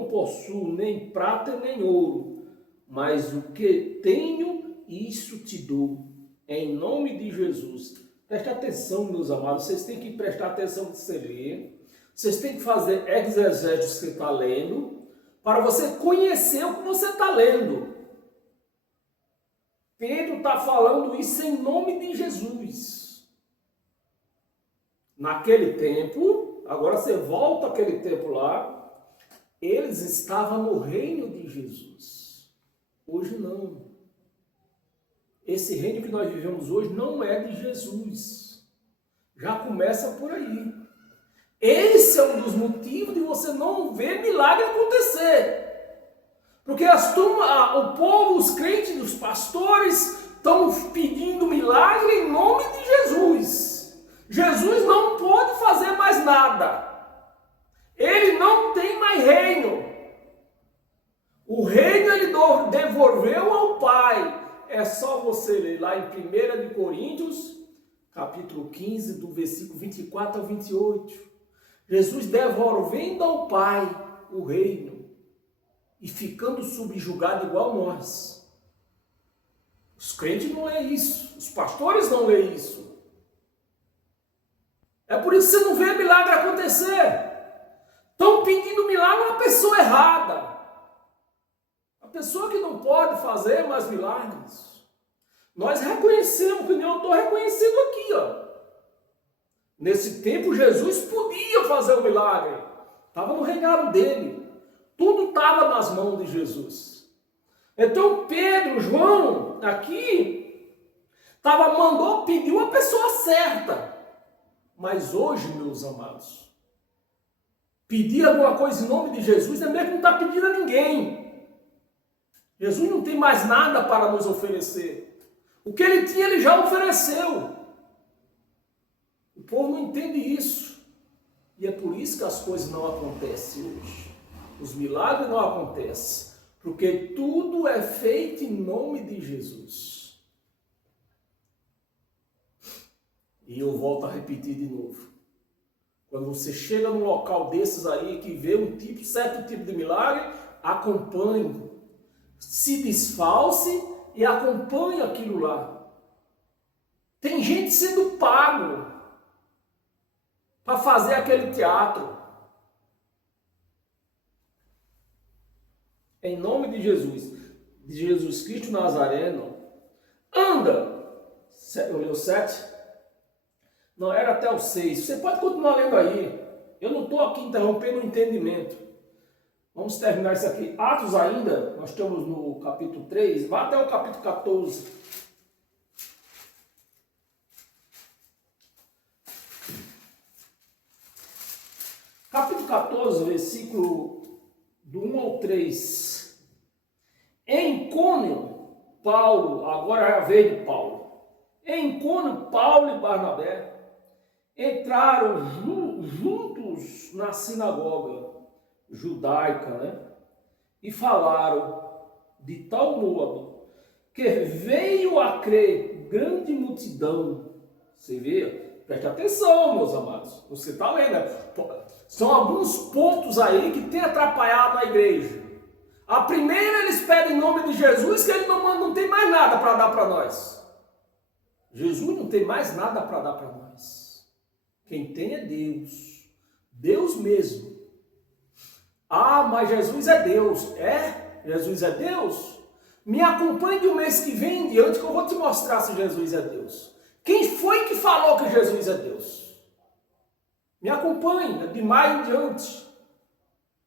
possuo nem prata nem ouro, mas o que tenho, isso te dou. Em nome de Jesus. Preste atenção, meus amados. Vocês têm que prestar atenção no que você lê. Vocês têm que fazer exegese do que você está lendo, para você conhecer o que você está lendo. Pedro está falando isso em nome de Jesus. Naquele tempo, agora você volta àquele tempo lá, eles estavam no reino de Jesus. Hoje não. Esse reino que nós vivemos hoje não é de Jesus. Já começa por aí. Esse é um dos motivos de você não ver milagre acontecer. Porque o povo, os crentes, os pastores estão pedindo milagre em nome de Jesus. Jesus não pode fazer mais nada. Ele não tem mais reino. O reino ele devolveu ao Pai. É só você ler lá em 1 Coríntios, capítulo 15, do versículo 24 ao 28. Jesus devolvendo ao Pai o reino e ficando subjugado igual nós. Os crentes não lêem isso, os pastores não lêem isso. É por isso que você não vê milagre acontecer. Estão pedindo milagre a pessoa errada. A pessoa que não pode fazer mais milagres. Nós reconhecemos, que nem eu estou reconhecendo aqui, ó. Nesse tempo, Jesus podia fazer o milagre. Estava no reinado dele. Tudo estava nas mãos de Jesus. Então, Pedro, João, aqui, pediu a pessoa certa. Mas hoje, meus amados, pedir alguma coisa em nome de Jesus é mesmo que não está pedindo a ninguém. Jesus não tem mais nada para nos oferecer. O que ele tinha, ele já ofereceu. O povo não entende isso. E é por isso que as coisas não acontecem hoje. Os milagres não acontecem. Porque tudo é feito em nome de Jesus. E eu volto a repetir de novo. Quando você chega num local desses aí, que vê certo tipo de milagre, acompanhe. Se desfalce e acompanhe aquilo lá. Tem gente sendo pago para fazer aquele teatro. Em nome de Jesus Cristo Nazareno, anda. Eu li o 7? Não, era até o 6. Você pode continuar lendo aí. Eu não estou aqui interrompendo o entendimento. Vamos terminar isso aqui. Atos ainda, nós estamos no capítulo 3, vá até o capítulo 14. Capítulo 14, versículo do 1 ao 3. Em Icônio, Paulo, agora é a vez de Paulo. Em Icônio, Paulo e Barnabé entraram juntos na sinagoga judaica, né? E falaram de tal modo que veio a crer grande multidão. Você vê? Preste atenção, meus amados. Você está lendo, né? São alguns pontos aí que tem atrapalhado a igreja. A primeira, eles pedem em nome de Jesus, que ele não tem mais nada para dar para nós. Jesus não tem mais nada para dar para nós. Quem tem é Deus. Deus mesmo. Ah, mas Jesus é Deus. É? Jesus é Deus? Me acompanhe do mês que vem em diante que eu vou te mostrar se Jesus é Deus. Quem foi que falou que Jesus é Deus? Me acompanhe, de maio em diante.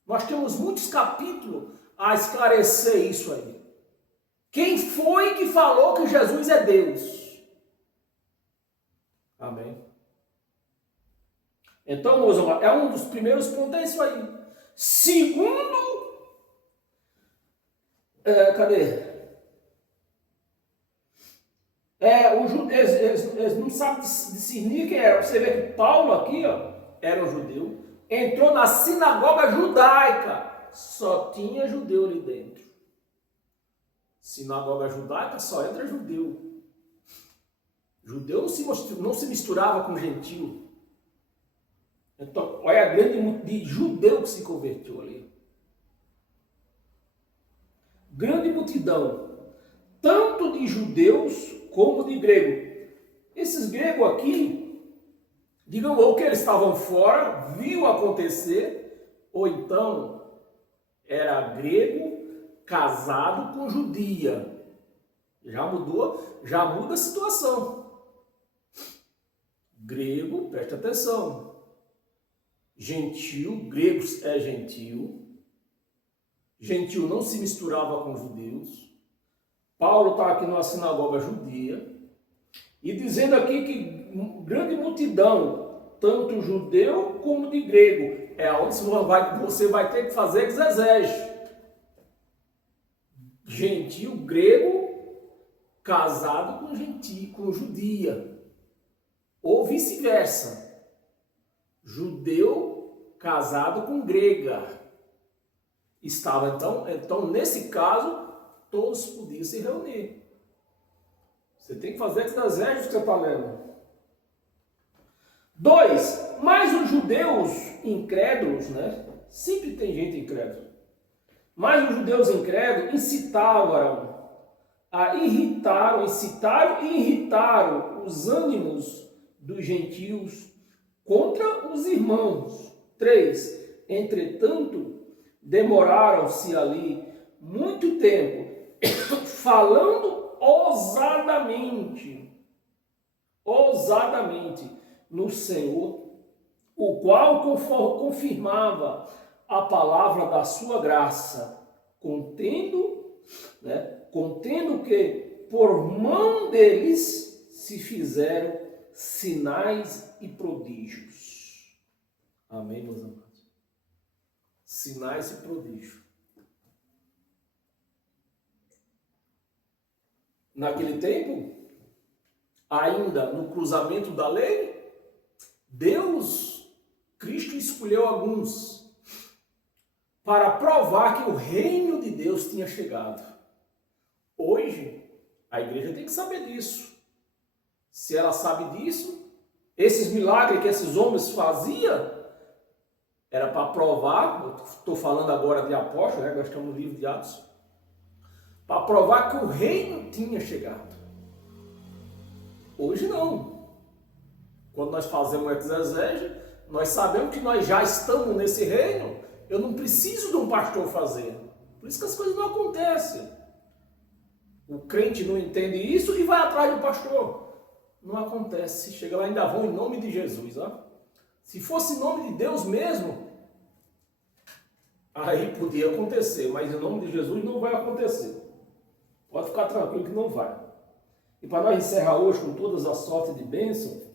Nós temos muitos capítulos a esclarecer isso aí. Quem foi que falou que Jesus é Deus? Amém. Então, meus amados, é um dos primeiros pontos, é isso aí. Segundo, cadê? Eles não sabem discernir quem era. Você vê que Paulo aqui, ó, era um judeu, entrou na sinagoga judaica, só tinha judeu ali dentro. Sinagoga judaica só entra judeu. Judeu não se misturava com gentil. Então, olha a grande de judeu que se converteu ali. Grande multidão, tanto de judeus como de grego. Esses gregos aqui, digamos, ou que eles estavam fora, viu acontecer, ou então era grego casado com judia. Já muda a situação. Grego, preste atenção. Gentil, gregos é gentil. Gentil não se misturava com judeus. Paulo está aqui numa sinagoga judia e dizendo aqui que grande multidão, tanto judeu como de grego, é onde você vai ter que fazer exegese. Gentil, grego, casado com gentil, com judia, ou vice-versa. Judeu casado com grega. Estava então nesse caso, todos podiam se reunir. Você tem que fazer exegese que você está lendo. 2. Mas os judeus incrédulos, né? Sempre tem gente incrédula. Mas os judeus incrédulos incitaram e irritaram os ânimos dos gentios contra os irmãos. 3. Entretanto, demoraram-se ali muito tempo, falando ousadamente no Senhor, o qual confirmava a palavra da sua graça, contendo que por mão deles se fizeram sinais e prodígios. Amém, meus amados? Sinais e prodígios. Naquele tempo, ainda no cruzamento da lei, Cristo escolheu alguns para provar que o reino de Deus tinha chegado. Hoje, a igreja tem que saber disso. Se ela sabe disso, esses milagres que esses homens faziam, era para provar, eu estou falando agora de apóstolos, né? Nós estamos no livro de Atos, para provar que o reino tinha chegado. Hoje não. Quando nós fazemos exegese, nós sabemos que nós já estamos nesse reino, eu não preciso de um pastor fazer. Por isso que as coisas não acontecem. O crente não entende isso e vai atrás do pastor. Não acontece. Se chega lá, ainda vão em nome de Jesus. Ó. Se fosse em nome de Deus mesmo, aí podia acontecer, mas em nome de Jesus não vai acontecer. Pode ficar tranquilo que não vai. E para nós encerrar hoje com todas as sortes de bênção,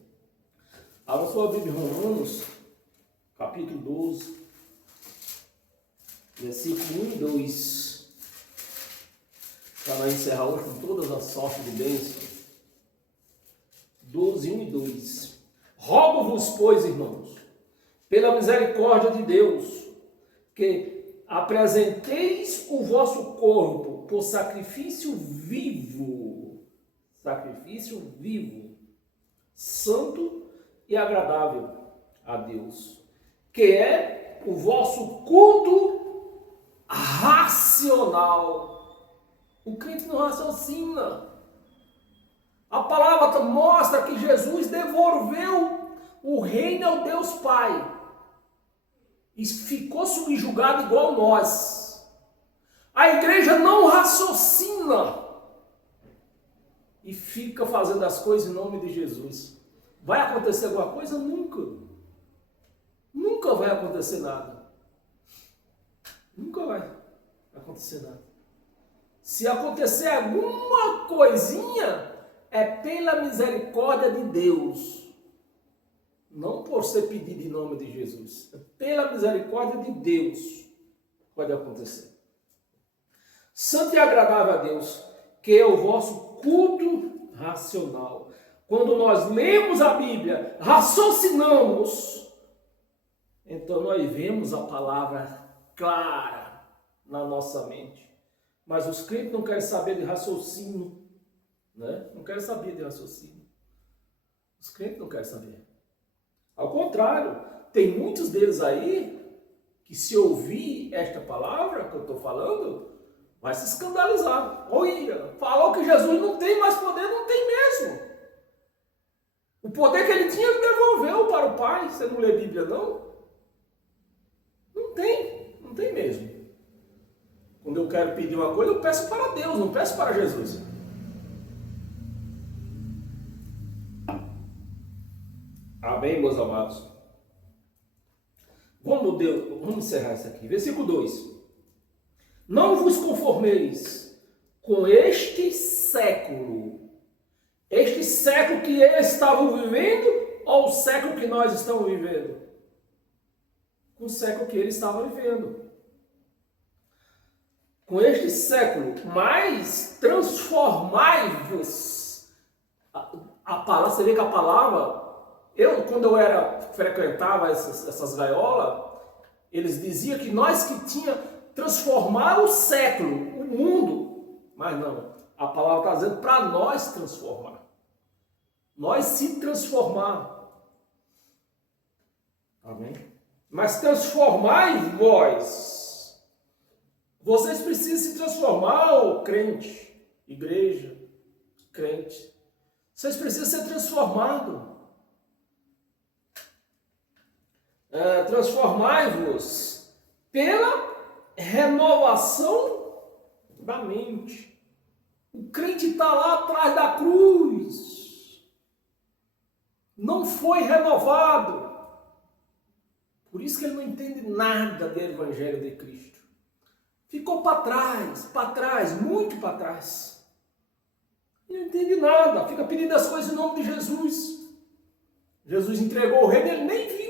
abra sua Bíblia em Romanos, capítulo 12, versículo 1 e 2. Para nós encerrar hoje com todas as sortes de bênção. 12, 1 e 2. Rogo-vos, pois, irmãos, pela misericórdia de Deus, que apresenteis o vosso corpo por sacrifício vivo, santo e agradável a Deus, que é o vosso culto racional. O crente não raciocina. A palavra mostra que Jesus devolveu o reino ao Deus Pai e ficou subjugado igual nós. A igreja não raciocina e fica fazendo as coisas em nome de Jesus. Vai acontecer alguma coisa? Nunca. Nunca vai acontecer nada. Nunca vai acontecer nada. Se acontecer alguma coisinha, é pela misericórdia de Deus. Não por ser pedido em nome de Jesus. É pela misericórdia de Deus pode acontecer. Santo e agradável a Deus, que é o vosso culto racional. Quando nós lemos a Bíblia, raciocinamos, então nós vemos a palavra clara na nossa mente. Mas os crentes não querem saber de raciocínio, né? Não querem saber de raciocínio. Os crentes não querem saber. Ao contrário, tem muitos deles aí que se ouvir esta palavra que eu estou falando, vai se escandalizar. Olha, falou que Jesus não tem mais poder, não tem mesmo. O poder que ele tinha, ele devolveu para o Pai. Você não lê Bíblia, não? Não tem mesmo. Quando eu quero pedir uma coisa, eu peço para Deus, não peço para Jesus. Amém, meus amados? Vamos encerrar isso aqui. Versículo 2. Não vos conformeis com este século. Este século que eles estavam vivendo ou o século que nós estamos vivendo? Com o século que eles estavam vivendo. Com este século, mas transformai-vos. A palavra, você vê que a palavra, quando eu frequentava essas gaiolas, eles diziam que nós que tinha transformar o século, o mundo, mas não, a palavra está dizendo para nós transformar, nós se transformar, amém? Mas transformai vós, vocês precisam se transformar, ô crente, igreja, crente, vocês precisam ser transformados. Transformai-vos pela renovação da mente. O crente está lá atrás da cruz, não foi renovado, por isso que ele não entende nada do Evangelho de Cristo. Ficou para trás, muito para trás. Ele não entende nada, fica pedindo as coisas em nome de Jesus. Jesus entregou o reino, ele nem viu.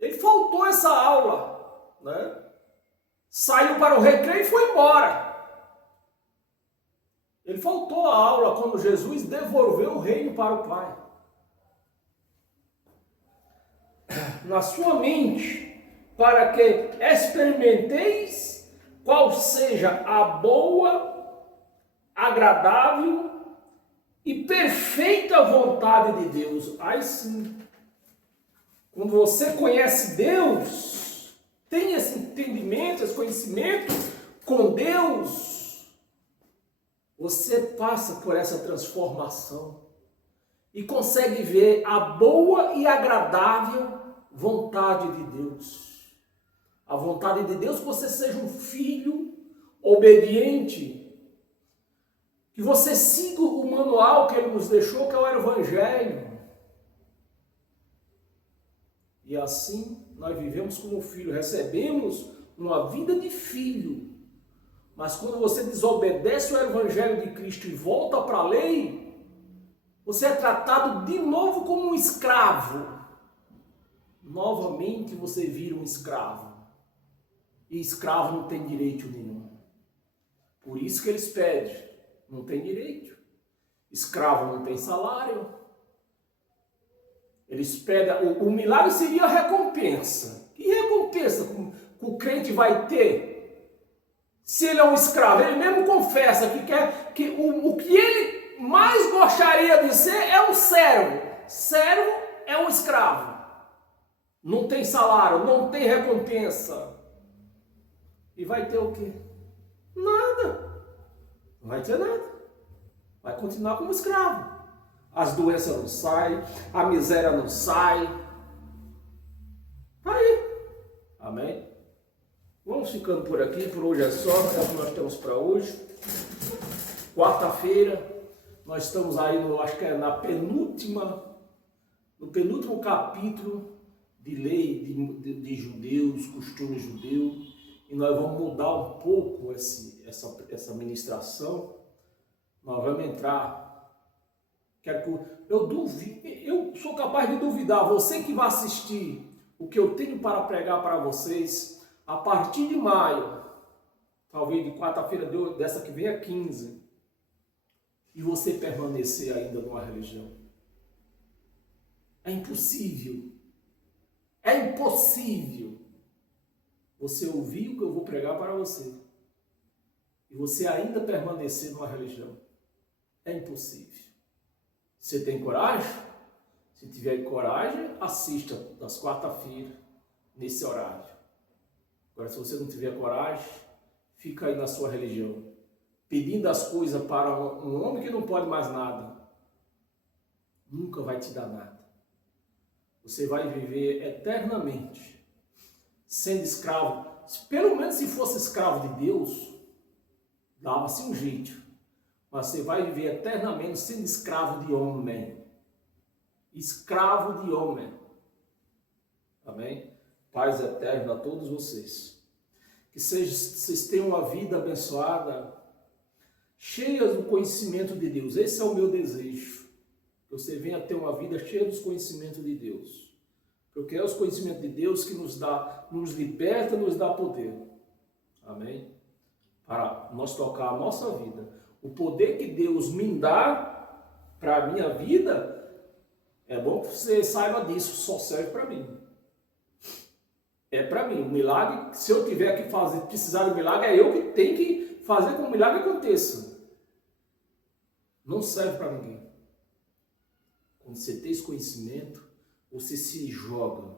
Ele faltou essa aula, né? Saiu para o recreio e foi embora. Ele faltou a aula quando Jesus devolveu o reino para o Pai. Na sua mente, para que experimenteis qual seja a boa, agradável e perfeita vontade de Deus. Aí sim. Quando você conhece Deus, tem esse entendimento, esse conhecimento com Deus, você passa por essa transformação e consegue ver a boa e agradável vontade de Deus. A vontade de Deus é que você seja um filho obediente, que você siga o manual que Ele nos deixou, que é o Evangelho. E assim nós vivemos como filho, recebemos uma vida de filho. Mas quando você desobedece o Evangelho de Cristo e volta para a lei, você é tratado de novo como um escravo. Novamente você vira um escravo. E escravo não tem direito nenhum. Por isso que eles pedem, não tem direito. Escravo não tem salário. Eles pedem, o milagre seria a recompensa. Que recompensa que o crente vai ter? Se ele é um escravo, ele mesmo confessa que quer que o que ele mais gostaria de ser é um servo. Servo é um escravo. Não tem salário, não tem recompensa. E vai ter o quê? Nada. Não vai ter nada. Vai continuar como escravo. As doenças não saem, a miséria não sai. Tá aí. Amém? Vamos ficando por aqui, por hoje é só, é o que nós temos para hoje. Quarta-feira, nós estamos aí, acho que é no penúltimo capítulo de lei de judeus, costumes judeus. E nós vamos mudar um pouco essa ministração. Nós vamos entrar. Eu sou capaz de duvidar, você que vai assistir o que eu tenho para pregar para vocês, a partir de maio, talvez de quarta-feira dessa que vem a 15, e você permanecer ainda numa religião. É impossível. É impossível você ouvir o que eu vou pregar para você e você ainda permanecer numa religião. É impossível. Você tem coragem? Se tiver coragem, assista das quarta-feiras, nesse horário. Agora, se você não tiver coragem, fica aí na sua religião, pedindo as coisas para um homem que não pode mais nada. Nunca vai te dar nada. Você vai viver eternamente, sendo escravo. Pelo menos se fosse escravo de Deus, dava-se um jeito. Mas você vai viver eternamente sendo escravo de homem. Escravo de homem. Amém? Paz eterna a todos vocês. Que vocês tenham uma vida abençoada, cheia do conhecimento de Deus. Esse é o meu desejo. Que você venha ter uma vida cheia dos conhecimentos de Deus. Porque é os conhecimentos de Deus que nos liberta, nos dá poder. Amém? Para nós tocar a nossa vida. O poder que Deus me dá para a minha vida, é bom que você saiba disso, só serve para mim. É para mim. O milagre, se eu tiver que precisar de milagre, é eu que tenho que fazer com que o milagre aconteça. Não serve para ninguém. Quando você tem esse conhecimento, você se joga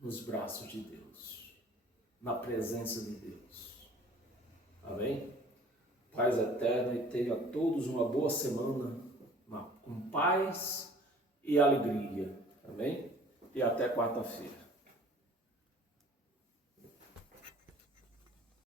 nos braços de Deus, na presença de Deus. Amém? Paz eterna e tenha a todos uma boa semana, com paz e alegria. Amém? E até quarta-feira.